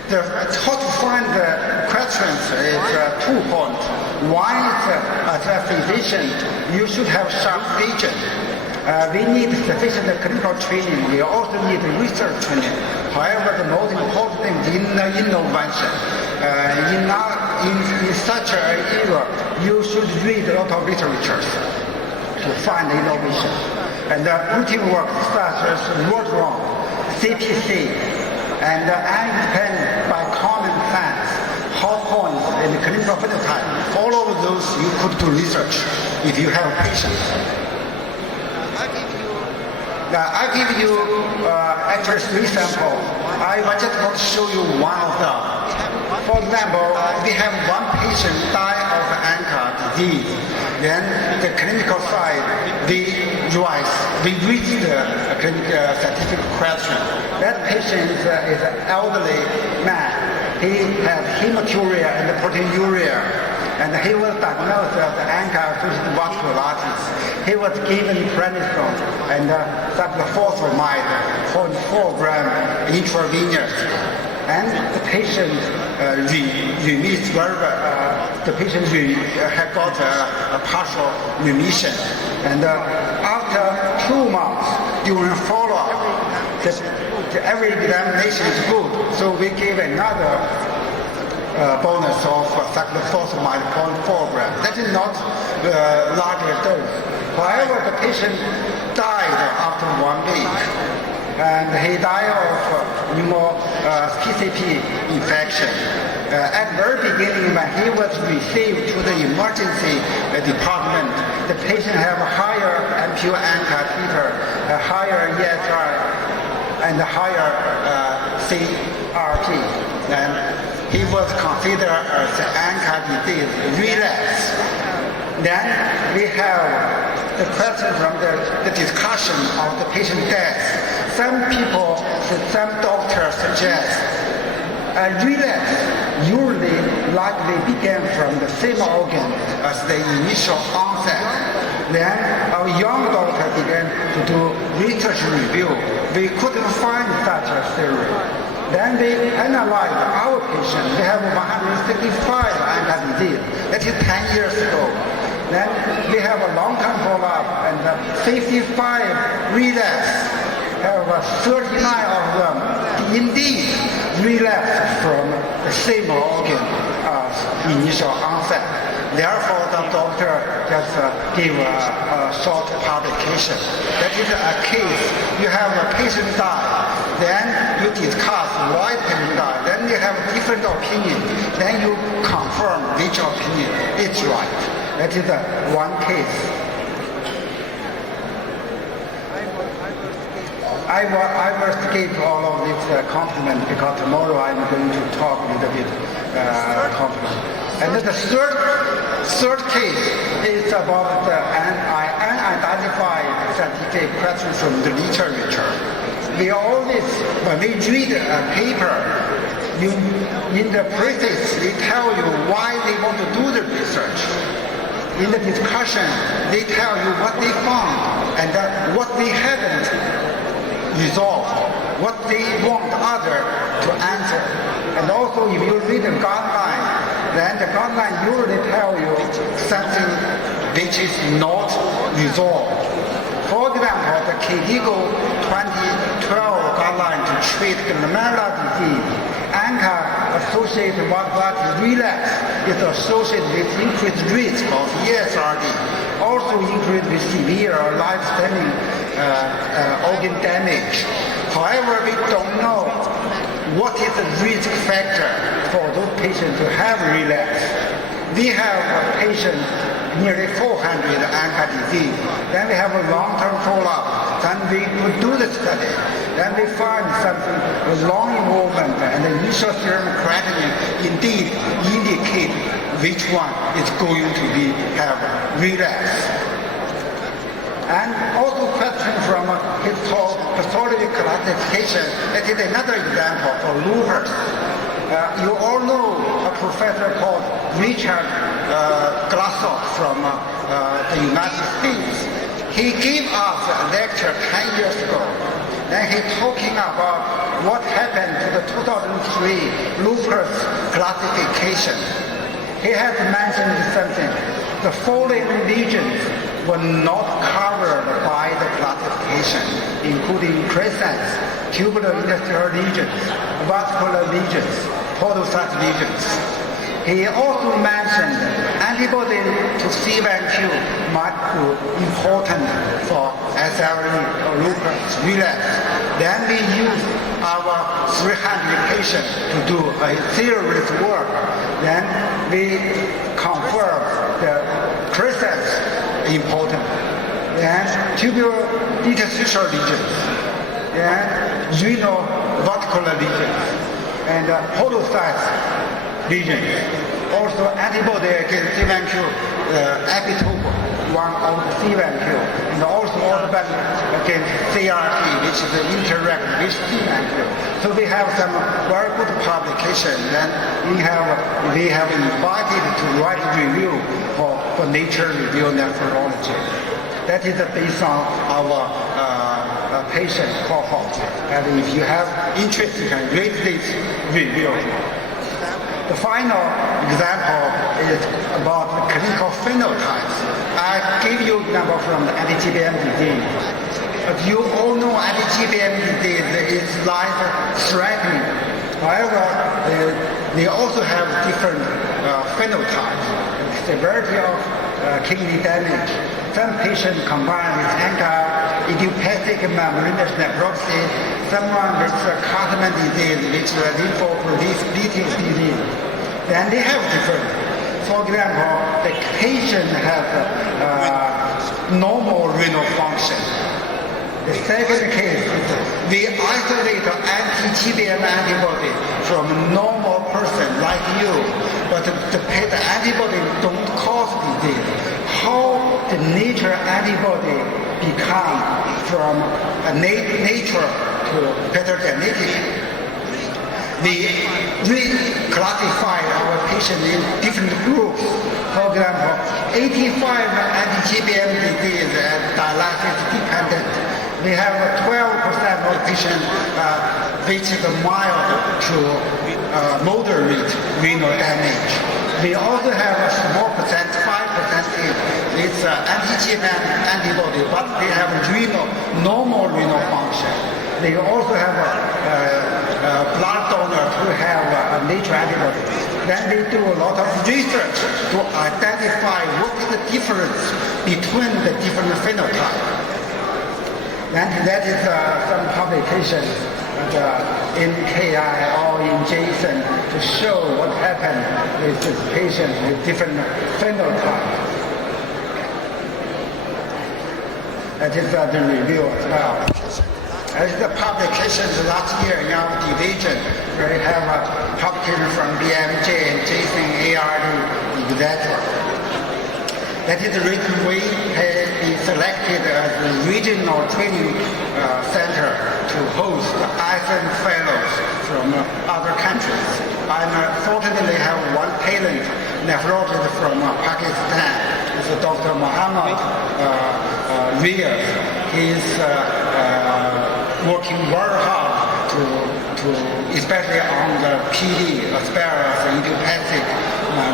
How to find the questions is 2 points. One is, as a physician, you should have sharp vision. We need sufficient clinical training. We also need research training. However, the most important thing is innovation. In such an era, you should read a lot of literature to find innovation. And routine work such as word-round, CPC, and independent by common sense, hot points, and clinical phenotype. All of those you could do research if you have patience. I give you actually 3 samples. I just want to show you one of them. For example, we have one patient die of ANCA disease. Then the clinical side, we reach the clinical scientific question. That patient is an elderly man. He has hematuria and proteinuria. And he was diagnosed as ANCA-associated vasculitis. He was given prednisone and cyclophosphamide, 0.4 gram intravenous. And the patient remits very well. The patient had got a partial remission. And after 2 months, during follow-up, every examination is good. So we gave another bonus of cyclophosphamide 0.4 grams. That is not larger dose. However, the patient died after 1 week. And he died of PCP infection. At the very beginning, when he was received to the emergency department, the patient had a higher MPU ANCA titer, a higher ESR, and a higher CRP. And he was considered as ANCA disease relapse. Then we have the question from the discussion of the patient death. Some doctors suggest a relapse usually likely began from the same organ as the initial onset. Then our young doctor began to do research review. We couldn't find such a theory. Then they analyzed our patient. We have 165 ANCA disease. That is 10 years ago. Then we have a long-term follow-up and 55 relapse. Have 39 of them indeed relapsed from the same organ as initial onset. Therefore, the doctor just gave a short publication. That is a case. You have a patient die, then you discuss why the patient died. Then you have different opinion. Then you confirm which opinion is right. That is one case. I will skip all of this compliment because tomorrow I'm going to talk a little bit compliment. And the third case is about the unidentified scientific questions from the literature. We always, when we read a paper, in the preface they tell you why they want to do the research. In the discussion, they tell you what they found and what they haven't resolved, what they want others to answer. And also, if you read the guideline, then the guideline usually tell you something which is not resolved. For example, the KDIGO 2012 guideline to treat glomerular disease, ANCA-associated vasculitis relapse is associated with increased risk of ESRD, also increased with severe life-threatening organ damage. However, we don't know what is the risk factor for those patients to have relapse. We have patients nearly 400 ANCA disease. Then we have a long-term follow-up. Then we could do the study. Then we find something with long involvement and the initial serum creatinine indeed indicate which one is going to have relapse. And also question from histology classification. That is another example for lupus. You all know a professor called Richard Glassow from the United States. He gave us a lecture 10 years ago. Then he talking about what happened to the 2003 lupus classification. He has mentioned something. The following regions were not covered by the classification, including crescents, tubular interstitial regions, vascular regions, podocyte regions. He also mentioned antibody to C1q might be important for SLE or lupus relapse. Then we use our 300 patients to do a serious work. Then we confirm the crescents important. Then tubular interstitial regions. Then renal vascular regions. And podocyte regions. Also antibody against C1q epitope, one of the C1q, and also antibody against CRP, which is interact with C1q. So we have some very good publication. Then we have invited to write review for Nature Review Nephrology. That is based on our patient cohort. And if you have interest, you can read this review. The final example is about the clinical phenotypes. I gave you an example from the anti-GBM disease. But you all know anti-GBM disease is life-threatening. However, they also have different phenotypes. The severity of kidney damage. Some patients combine with idiopathic membranous nephropathy, someone with Cartman disease, which is lymphoproliferative disease. Then they have different. For example, the patient has normal renal function. The second case is we isolate anti-GBM antibody from a normal person like you, but the antibody don't cause disease. How the nature antibody become from a nature to better genetic? We reclassify our patients in different groups. For example, 85 anti-GBM disease and dialysis dependent. We have 12% of patients which is mild to moderate renal damage. We also have a small percent, 5% is anti-GBM antibody, but they have normal renal function. They also have a blood donor to have a nature antibody. Then they do a lot of research to identify what is the difference between the different phenotypes. And that is some publications in KI or in JSON to show what happened with this patient with different phenotypes. That is the review as well. As the publications last year in our division, we have a publication from BMJ and JSON ARD, etc. That is the reason we have been selected as the regional training center to host ISN fellows from other countries. I fortunately have one talent nephrologist from Pakistan. It's Dr. Muhammad Riyaz. He's working very hard to especially on the PD, asparagus, idiopathic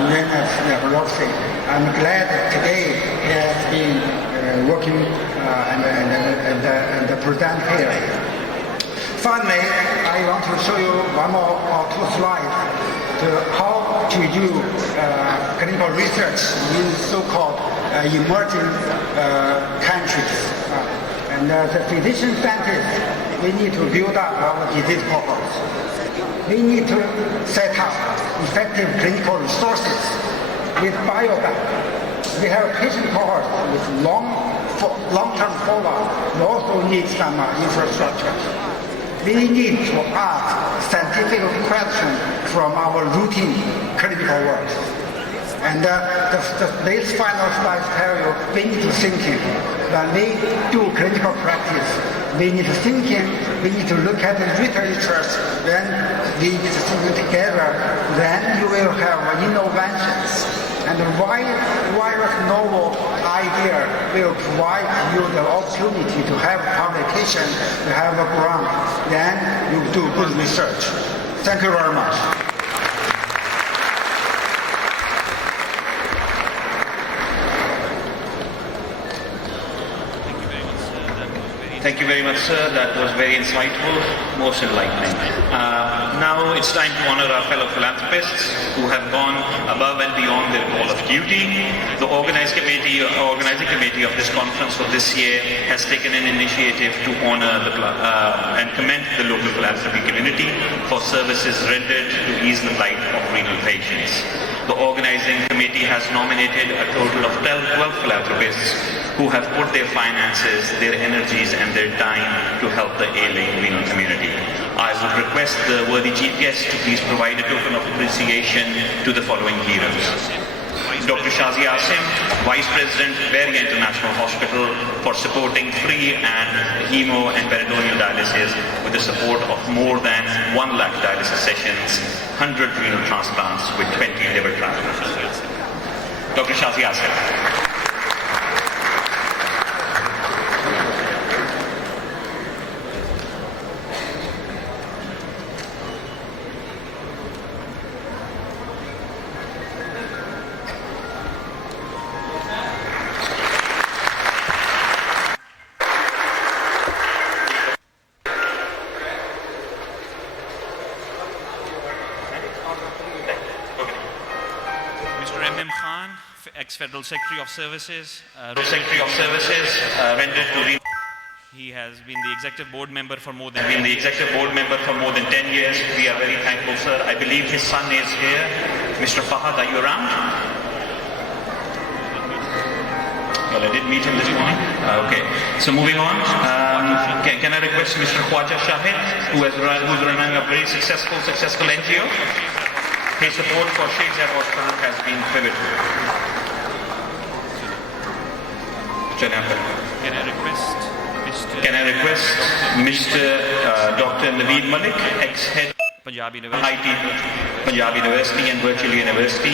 membranous nephropathy. I'm glad that today he has been working and present here. Finally, I want to show you one or two slides to how to do clinical research in so-called emerging countries. And And the physician scientists, we need to build up our disease cohorts. We need to set up effective clinical resources with biobank. We have patient cohorts with long-term follow-up. We also need some infrastructure. We need to ask scientific questions from our routine clinical work. And this final slide tell you we need to think in. When we do clinical practice, we need to think in, we need to look at the literature, then we need to think together, then you will have innovations. And why a novel idea will provide you the opportunity to have publication, to have a grant, then you do good research. Thank you very much. Thank you very much, sir. That was very insightful, most enlightening. Now it's time to honor our fellow philanthropists who have gone above and beyond their call of duty. The organizing committee of this conference for this year has taken an initiative to honor and commend the local philanthropy community for services rendered to ease the plight of renal patients. The organizing committee has nominated a total of 12 philanthropists who have put their finances, their energies and their time to help the ailing renal community. I would request the worthy chief guest to please provide a token of appreciation to the following heroes. Dr. Shazi Asim, Vice President, Berry International Hospital, for supporting free and hemo and peritoneal dialysis with the support of more than 1 lakh dialysis sessions, 100 renal transplants with 20 liver transplants. Dr. Shazi Asim. Ex-Federal Secretary of Services, rendered to he has been the executive board member for more than 10 years. We are very thankful, sir. I believe his son is here. Mr. Fahad, are you around? Well, I did meet him this morning. Okay. So moving on, can I request Mr. Khwaja Shahid, who's running a very successful NGO? His support for Sheikh Zayed Hospital has been pivotal. Can I request Mr. Dr. Naveed Malik, ex-head Punjab University and Virtual University,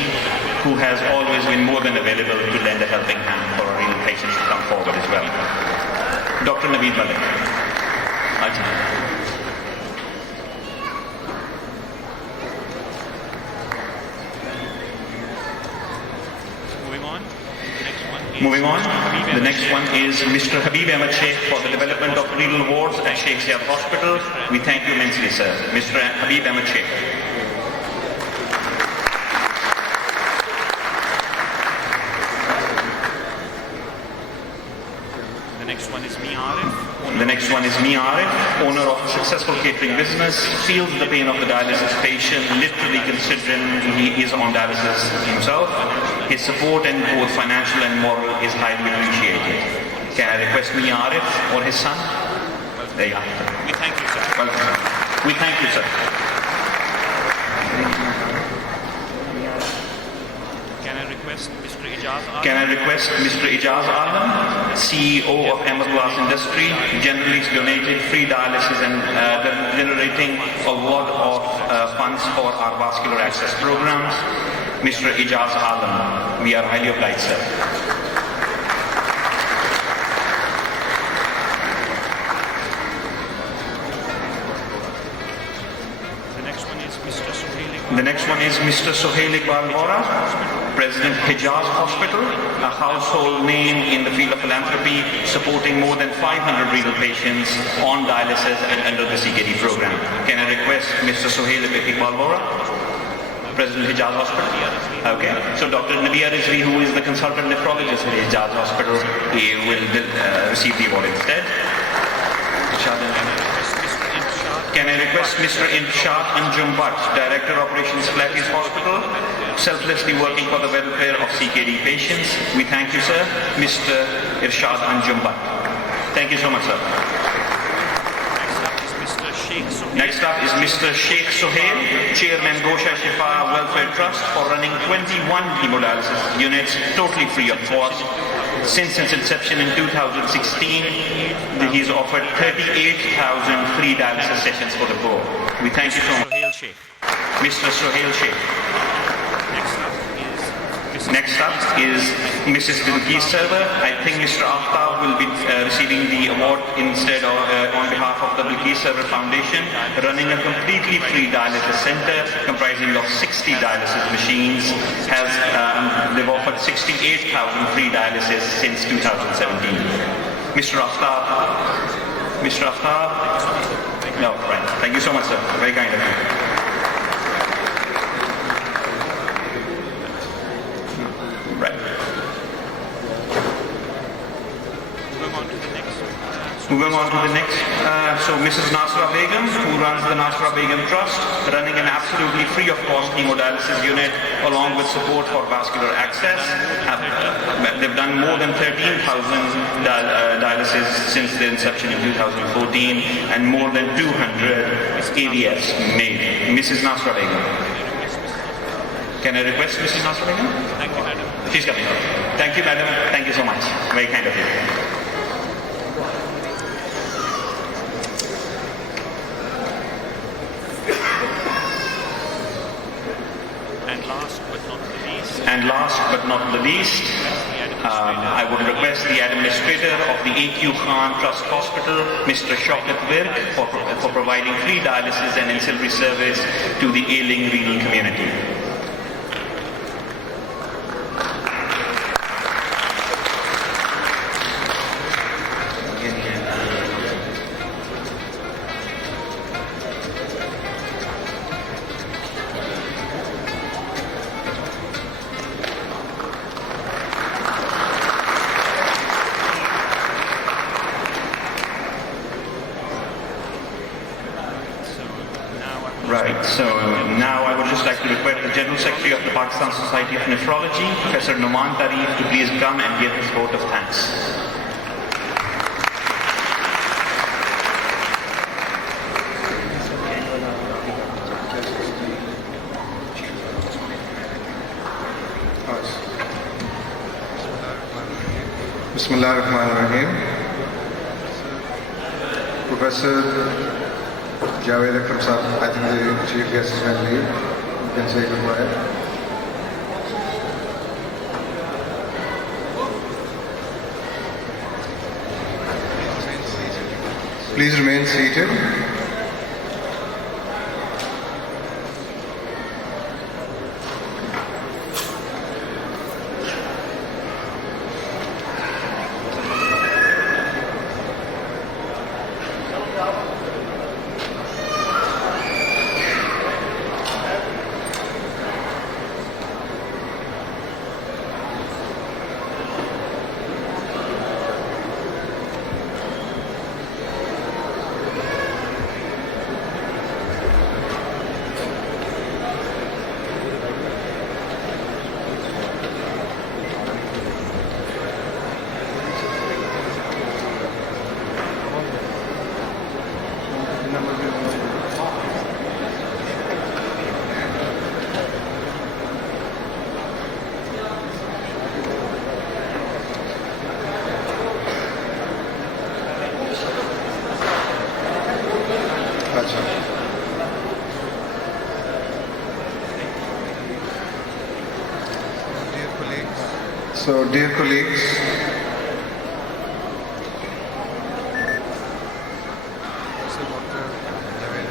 who has always been more than available to lend a helping hand for our renal patients to come forward as well. Dr. Naveed Malik. Moving on, the next one is Mr. Habib Ahmed Sheikh for the development of renal wards at Sheikh Zayed Hospital. We thank you immensely, sir. Mr. Habib Ahmed Sheikh. The next one is Mia Arif. The next one is Mia Arif, owner of a successful catering business, feels the pain of the dialysis patient, literally considering he is on dialysis himself. His support in both financial and moral is highly appreciated. Can I request Mia Arif or his son? There you are. We thank you, sir. Welcome, sir. We thank you, sir. Can I request Mr. Ijaz Alam, CEO of Ahmed Glass Industry, generally donated free dialysis and generating a lot of funds for our vascular access programs. Mr. Ijaz Alam, we are highly obliged, sir. The next one is Mr. Sohail Iqbal Vora, President Hijaz Hospital, a household name in the field of philanthropy, supporting more than 500 renal patients on dialysis and under the CKD program. Can I request Mr. Sohail Iqbal Vora, President Hijaz Hospital? Okay, so Dr. Nabia Rizvi, who is the consultant nephrologist at Hijaz Hospital, he will receive the award instead. Can I request Mr. Irshad Anjum Bhatt, Director Operations, Flatties Hospital, selflessly working for the welfare of CKD patients. We thank you, sir. Mr. Irshad Anjum Bhatt. Thank you so much, sir. Next up is Mr. Sheikh Sohail, Chairman Gosha Shifa Welfare Trust, for running 21 hemodialysis units totally free of cost. Since its inception in 2016, he's offered 38,000 free dialysis sessions for the poor. We thank you so much. Mr. Sohail Sheikh. Next up is Mrs. Bilqis Server. I think Mr. Aftab will be receiving the award instead on behalf of the Bilqis Server Foundation, running a completely free dialysis center comprising of 60 dialysis machines. They've offered 68,000 free dialysis since 2017. Mr. Aftab. Mr. Aftab? No, right. Thank you so much, sir. Very kind of you. Moving on to the next. So Mrs. Nasra Begum, who runs the Nasra Begum Trust, running an absolutely free of cost hemodialysis unit along with support for vascular access. They've done more than 13,000 dialysis since their inception in 2014 and more than 200 AVFs made. Mrs. Nasra Begum. Can I request Mrs. Nasra Begum? Thank you, madam. She's coming up. Thank you, madam. Thank you so much. Very kind of you. And last but not the least, I would request the administrator of the A.Q. Khan Trust Hospital, Mr. Shaukat Virk, for providing free dialysis and ancillary service to the ailing renal community. Right, so now I would just like to request the General Secretary of the Pakistan Society of Nephrology, Professor Numan Tarif, to please come and give his vote of thanks. Bismillahirrahmanirrahim. Professor Javed Akram Sahab, I think the chief guest is going to leave. You can say goodbye. Please remain seated. So, dear colleagues,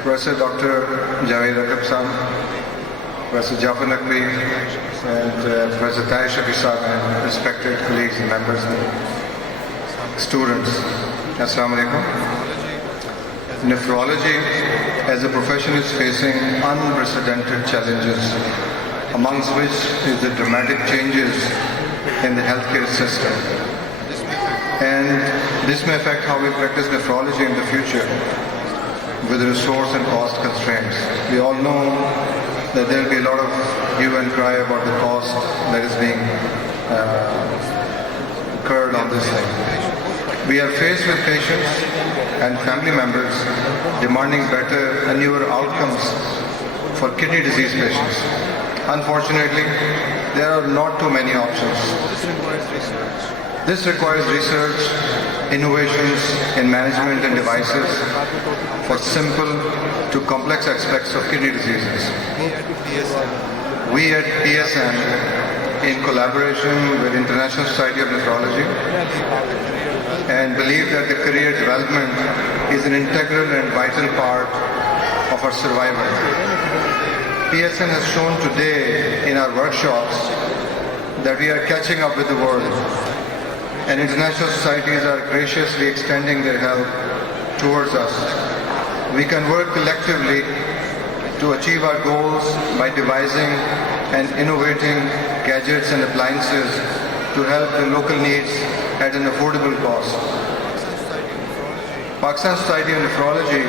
Professor Dr. Javed Akram Sahab, Professor Jafar Naqvi, and Professor Tahir Shafi Sahab, and respected colleagues and members and students. Assalamu alaikum. Nephrology as a profession is facing unprecedented challenges, amongst which is the dramatic changes in the healthcare system. And this may affect how we practice nephrology in the future. with resource and cost constraints. We all know that there will be a lot of hue and cry about the cost that is being incurred on this thing. We are faced with patients and family members demanding better and newer outcomes for kidney disease patients. Unfortunately, there are not too many options. This requires research, innovations in management and devices for simple to complex aspects of kidney diseases. We at PSN, in collaboration with International Society of Nephrology, and believe that the career development is an integral and vital part of our survival. PSN has shown today in our workshops that we are catching up with the world, and international societies are graciously extending their help towards us. We can work collectively to achieve our goals by devising and innovating gadgets and appliances to help the local needs at an affordable cost. Pakistan Society of Nephrology,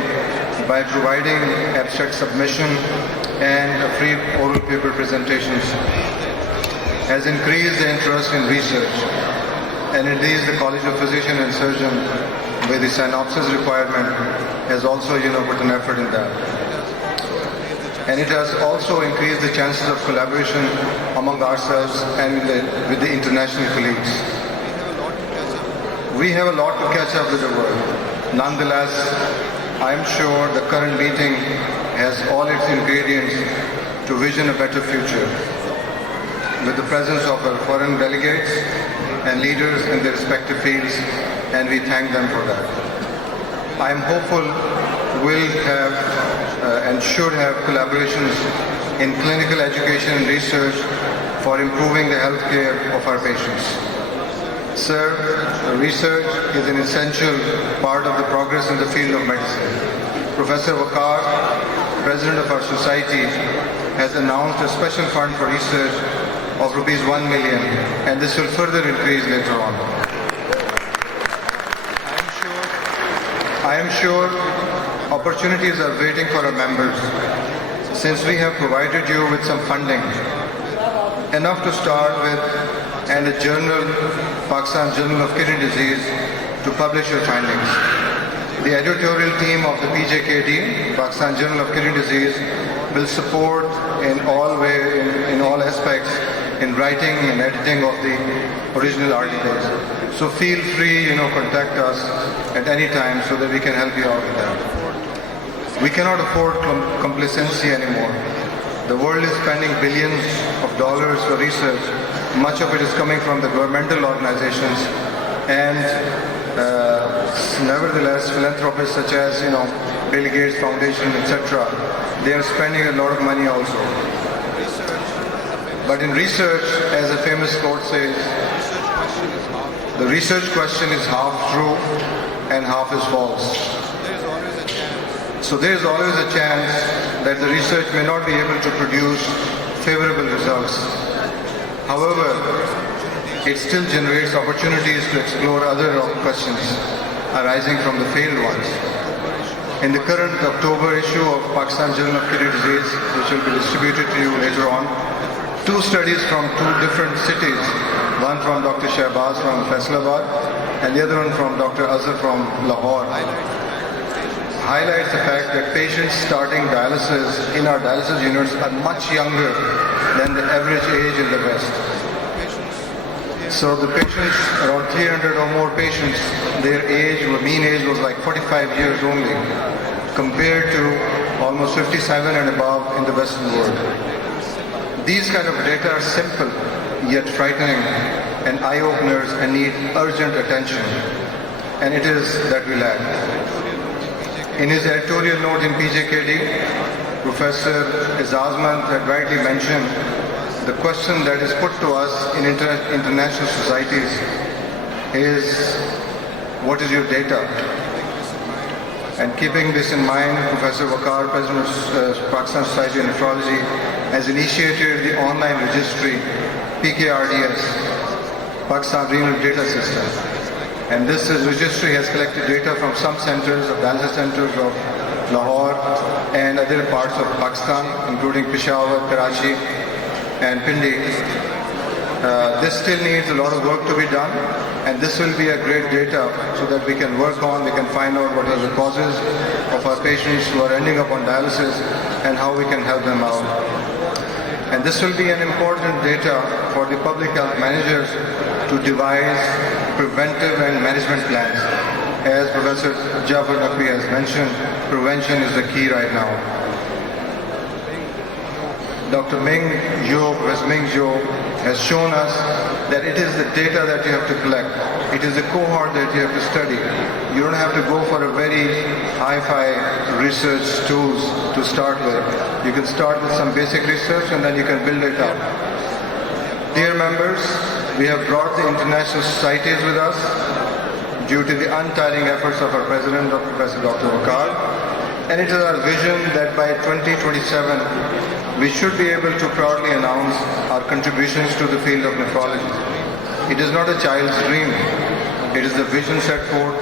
by providing abstract submission and free oral paper presentations, has increased the interest in research, and indeed the College of Physician and Surgeon, with the synopsis requirement, has also put an effort in that. And it has also increased the chances of collaboration among ourselves and with the international colleagues. We have a lot to catch up with the world. Nonetheless, I am sure the current meeting has all its ingredients to vision a better future, with the presence of our foreign delegates and leaders in their respective fields, and we thank them for that. I am hopeful we'll have and should have collaborations in clinical education and research for improving the health care of our patients. Sir, research is an essential part of the progress in the field of medicine. Professor Waqar, President of our society, has announced a special fund for research of rupees 1 million, and this will further increase later on. I am sure opportunities are waiting for our members, since we have provided you with some funding, enough to start with, and a journal, Pakistan Journal of Kidney Disease, to publish your findings. The editorial team of the PJKD, Pakistan Journal of Kidney Disease, will support in all aspects in writing and editing of the original articles. So feel free, contact us at any time so that we can help you out with that. We cannot afford complacency anymore. The world is spending billions of dollars for research. Much of it is coming from the governmental organizations, and nevertheless, philanthropists such as Bill Gates Foundation, etc., they are spending a lot of money also. But in research, as a famous quote says, the research question is half true and half is false. So there is always a chance that the research may not be able to produce favorable results. However, it still generates opportunities to explore other questions arising from the failed ones. In the current October issue of Pakistan Journal of Kidney Disease, which will be distributed to you later on, 2 studies from 2 different cities, one from Dr. Shahbaz from Faisalabad and the other one from Dr. Azhar from Lahore, highlights the fact that patients starting dialysis in our dialysis units are much younger than the average age in the West. So the patients, around 300 or more patients, their mean age was like 45 years only, compared to almost 57 and above in the Western world. These kind of data are simple, yet frightening, and eye-openers, and need urgent attention. And it is that we lack. In his editorial note in PJKD, Professor Izazman had rightly mentioned the question that is put to us in international societies is, what is your data? And keeping this in mind, Professor Waqar, President of Pakistan Society of Nephrology, has initiated the online registry, PKRDS, Pakistan Renal Data System. And this registry has collected data from some centers, of dialysis centers of Lahore, and other parts of Pakistan, including Peshawar, Karachi, and Pindi. This still needs a lot of work to be done, and this will be a great data so that we can work on, we can find out what are the causes of our patients who are ending up on dialysis and how we can help them out. And this will be an important data for the public health managers to devise preventive and management plans. As Professor Jafar Naqvi has mentioned, prevention is the key right now. Dr. Professor Ming Zhou has shown us that it is the data that you have to collect. It is the cohort that you have to study. You don't have to go for a very hi-fi research tools to start with. You can start with some basic research and then you can build it up. Dear members, we have brought the international societies with us due to the untiring efforts of our President, Professor Dr. Wakar. And it is our vision that by 2027, we should be able to proudly announce our contributions to the field of nephrology. It is not a child's dream. It is the vision set forth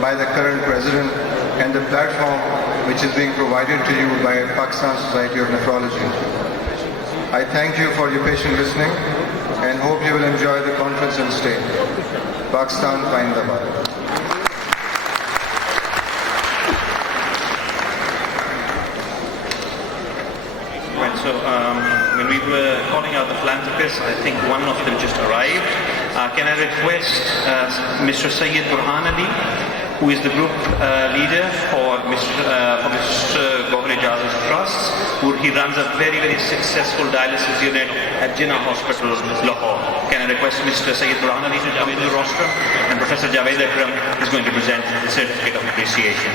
by the current President and the platform which is being provided to you by Pakistan Society of Nephrology. I thank you for your patient listening and hope you will enjoy the conference and stay. Pakistan, Paindabad. So when we were calling out the philanthropists, I think one of them just arrived. Can I request Mr. Sayyid Burhan Ali, who is the group leader for Mr. Gokhale Jaz's Trust, he runs a very, very successful dialysis unit at Jinnah Hospital, Lahore. Can I request Mr. Sayyid Burhan Ali to come to the rostrum? And Professor Javed Akram is going to present the certificate of appreciation.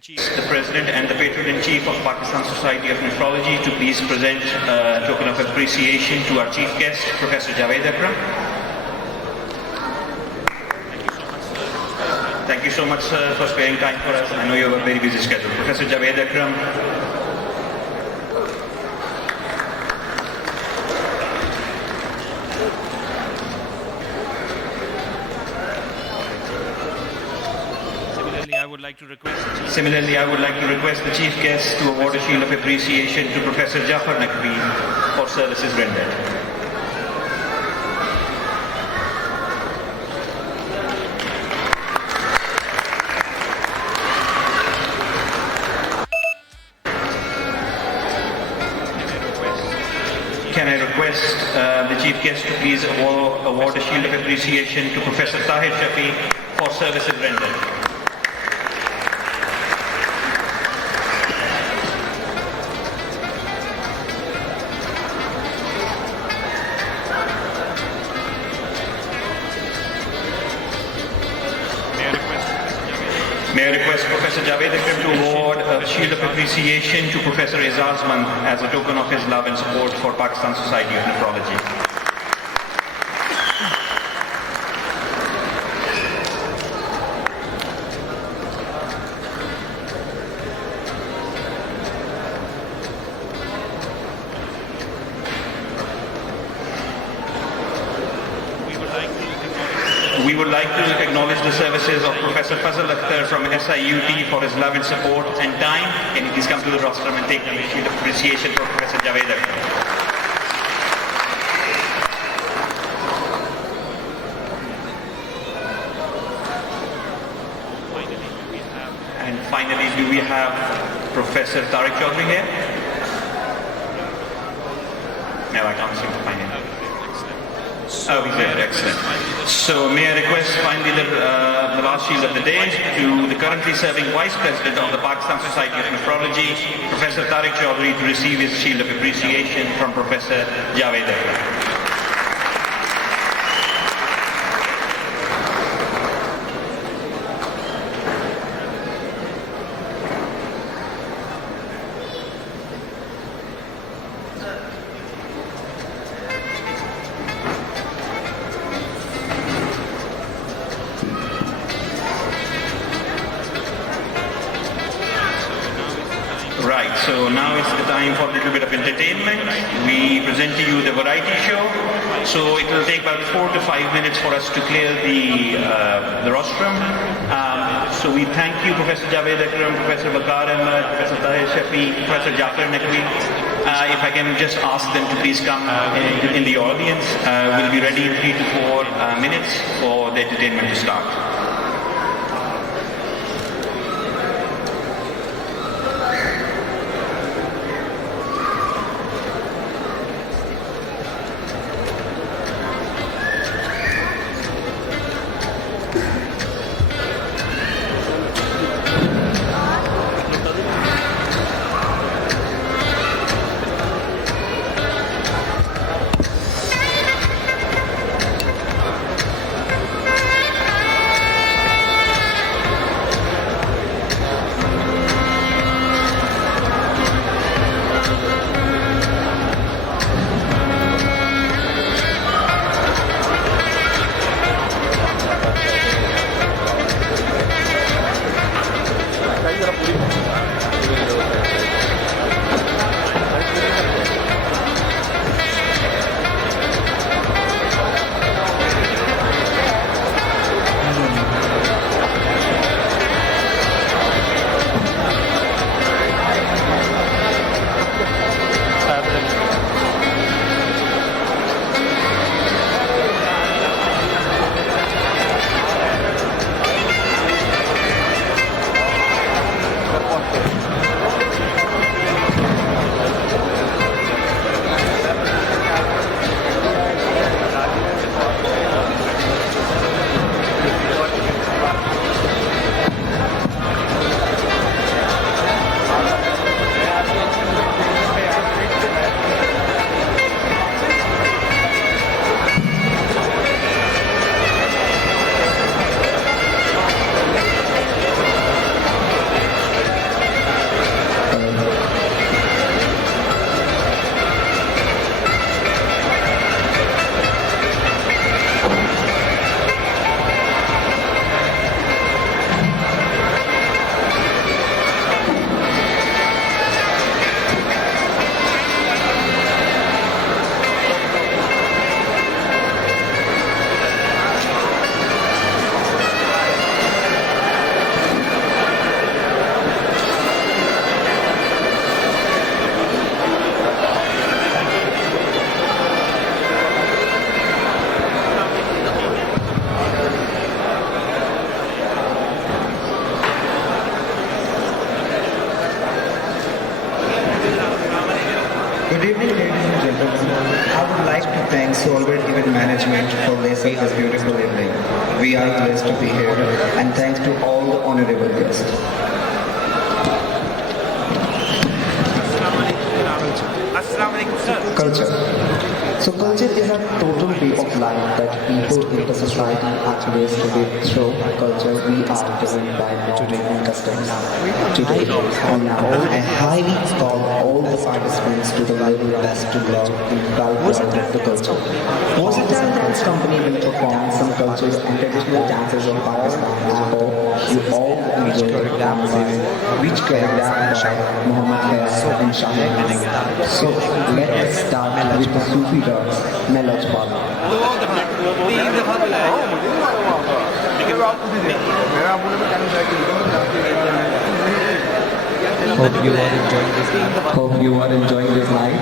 The President and the Patron-in-Chief of Pakistan Society of Nephrology to please present a token of appreciation to our Chief Guest, Professor Javed Akram. Thank you so much, sir, for sparing time for us. I know you have a very busy schedule. Professor Javed Akram. Similarly, I would like to request the Chief Guest to award a shield of appreciation to Professor Jafar Naqvi for services rendered. Can I request the Chief Guest to please award a shield of appreciation to Professor Tahir Shafi for services rendered. May I request Professor Javed Akram to award a shield of appreciation to Professor Izaz Mand as a token of his love and support for Pakistan Society of Nephrology. We would like to acknowledge the services of Professor Fazal Akhtar from SIUT for his love and support and time. Can you please come to the rostrum and take the shield of appreciation for Professor Javed Akram. And finally, do we have Professor Tariq Chaudhry here? No, I can't seem to find him. Oh, he's there. Excellent. So may I request finally the last shield of the day to the currently serving Vice President of the Pakistan Society of Nephrology, Professor Tariq Chaudhry, to receive his shield of appreciation from Professor Javed Akram. so now it's the time for a little bit of entertainment. We present to you the variety show. So it will take about 4 to 5 minutes for us to clear the rostrum. So we thank you, Professor Javed Akram, Professor Bakar Ahmed, Professor Tahir Shafi, Professor Jafar Naqvi. If I can just ask them to please come in the audience. We'll be ready in 3 to 4 minutes for the entertainment to start. Good evening, ladies and gentlemen. I would like to thank Solvent Event Management for blessing this beautiful evening. We are blessed to be here, and thanks to all the honorable guests. Culture. So culture is a total way of life that people in the society are placed with. Through culture, we are driven by norms and customs. Today, on now, I highly call all the participants to the level best to love and proud of the culture. Most of the time, the dance company will perform some cultures and traditional dances of Pakistan. I hope you all enjoy the performances which carried out by Muhammad Faiz and Shahid. So, let us start with the Sufi dance, Meloj Pala. Hope you are enjoying this night.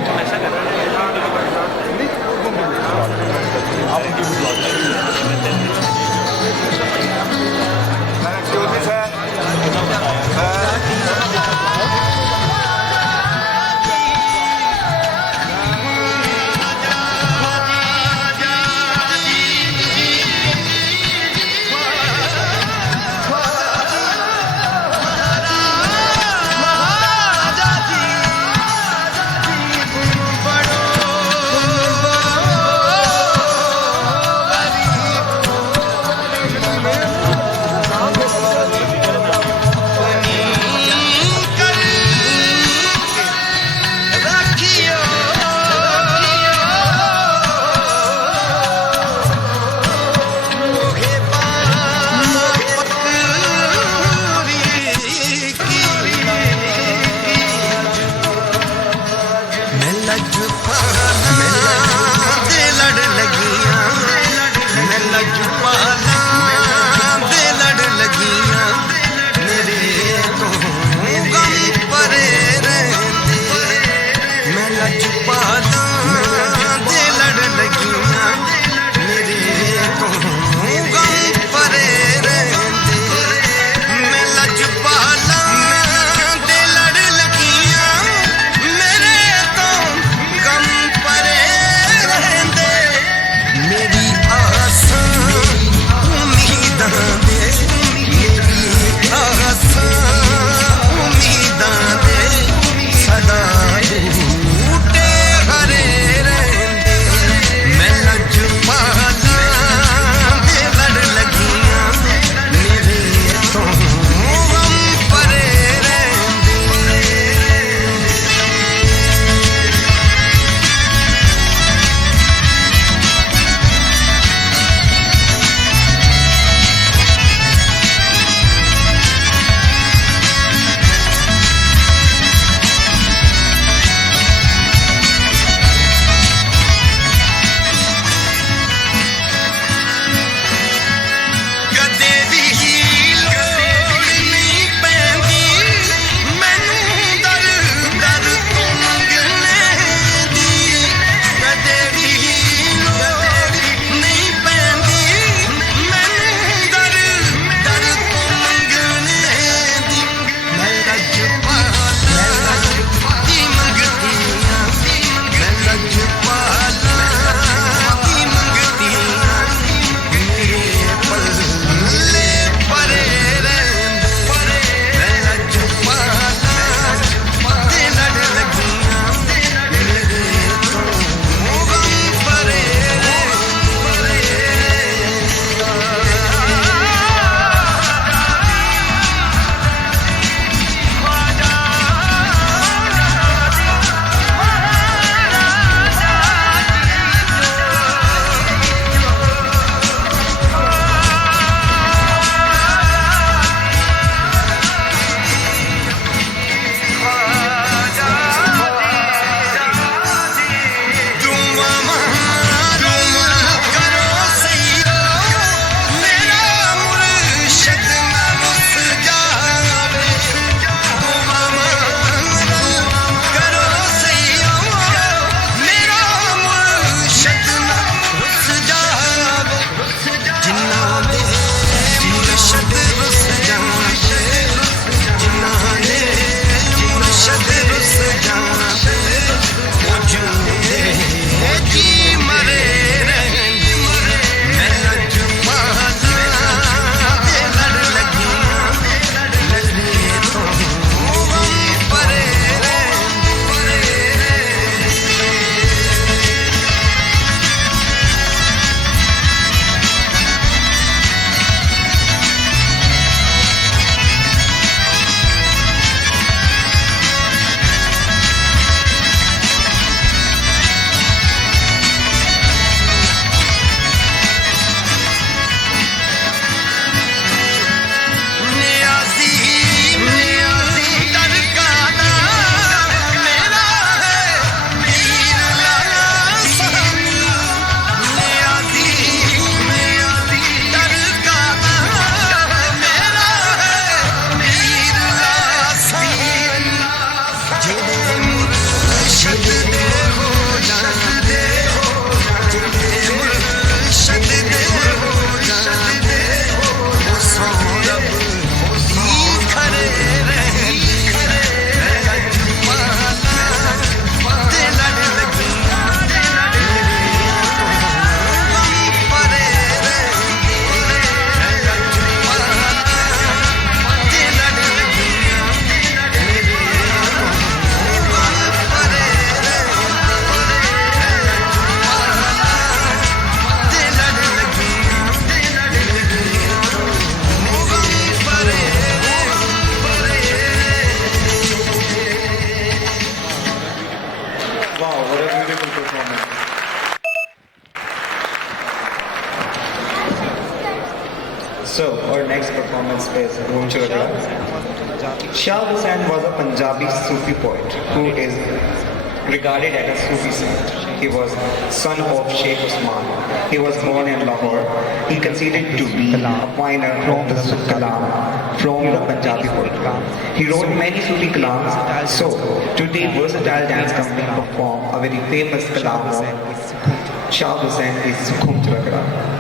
So, our next performance is Room Chogla. Shah Hussain was a Punjabi Sufi poet who is regarded as a Sufi saint. He was son of Sheikh Usman. He was born in Lahore he considered to be a pioneer of the Kalam from the Punjabi folklore. He wrote many Sufi kalams, so today versatile dance company perform a very famous kalam of Shah Hussain is Sukhum Chakra.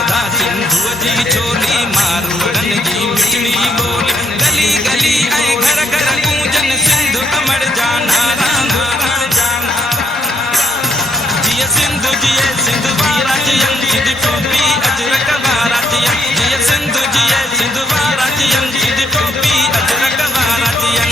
Sharda Sindhu जी चोली मारवड़न जी मिठड़ी बोली गली गली ऐं घर घर गूंजन सिंधु अमर जाना जिय सिंधु जिय सिंधु वारा जियन सिंधु टोपी अजरक वारा जियन जिय सिंधु जिय सिंधु वारा जियन सिंधु टोपी अजरक वारा जियन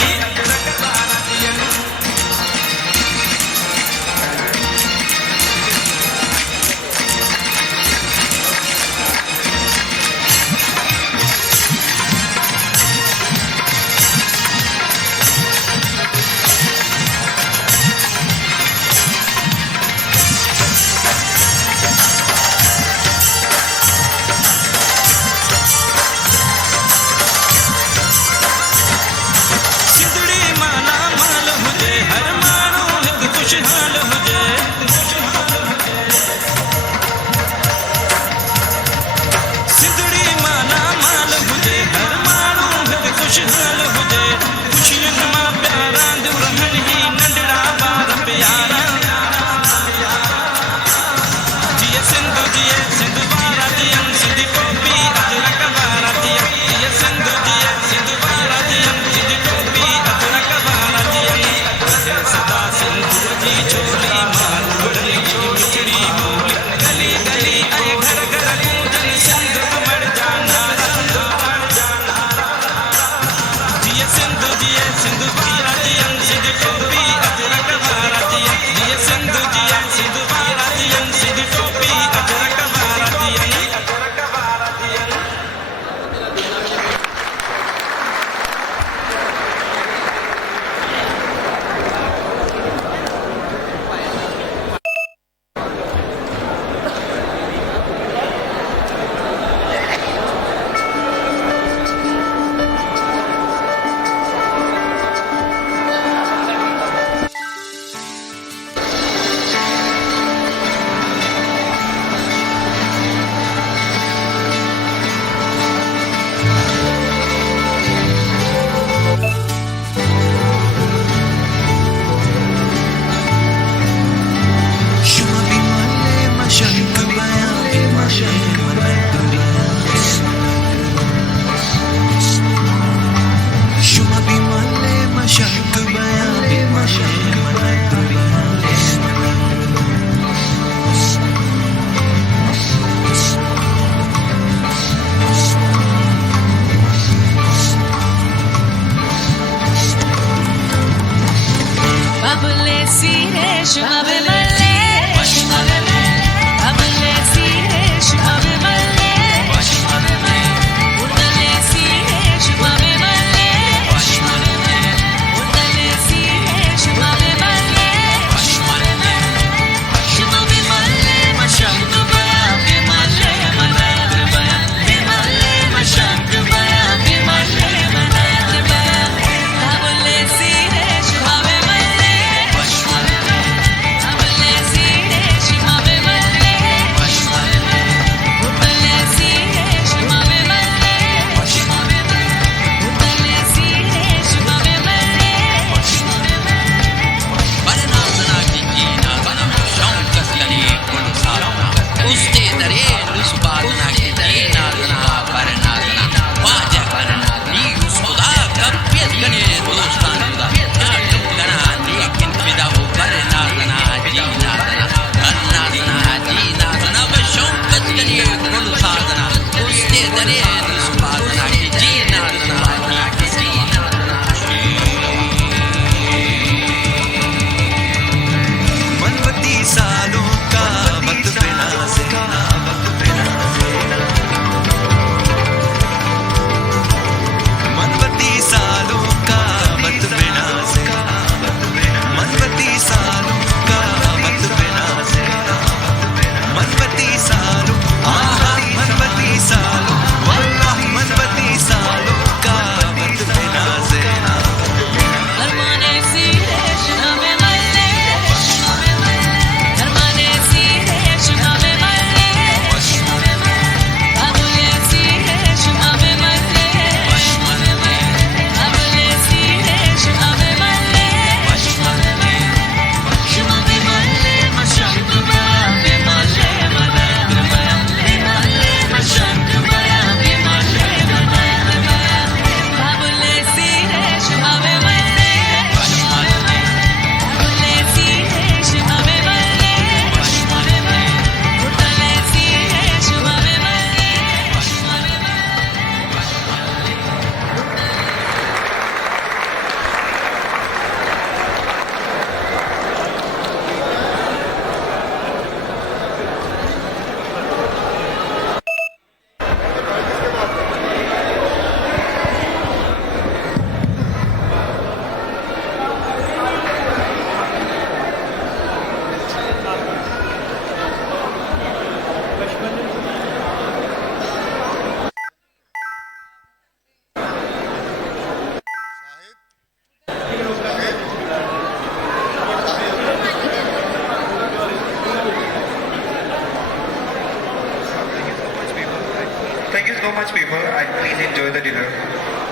so much people, and please enjoy the dinner.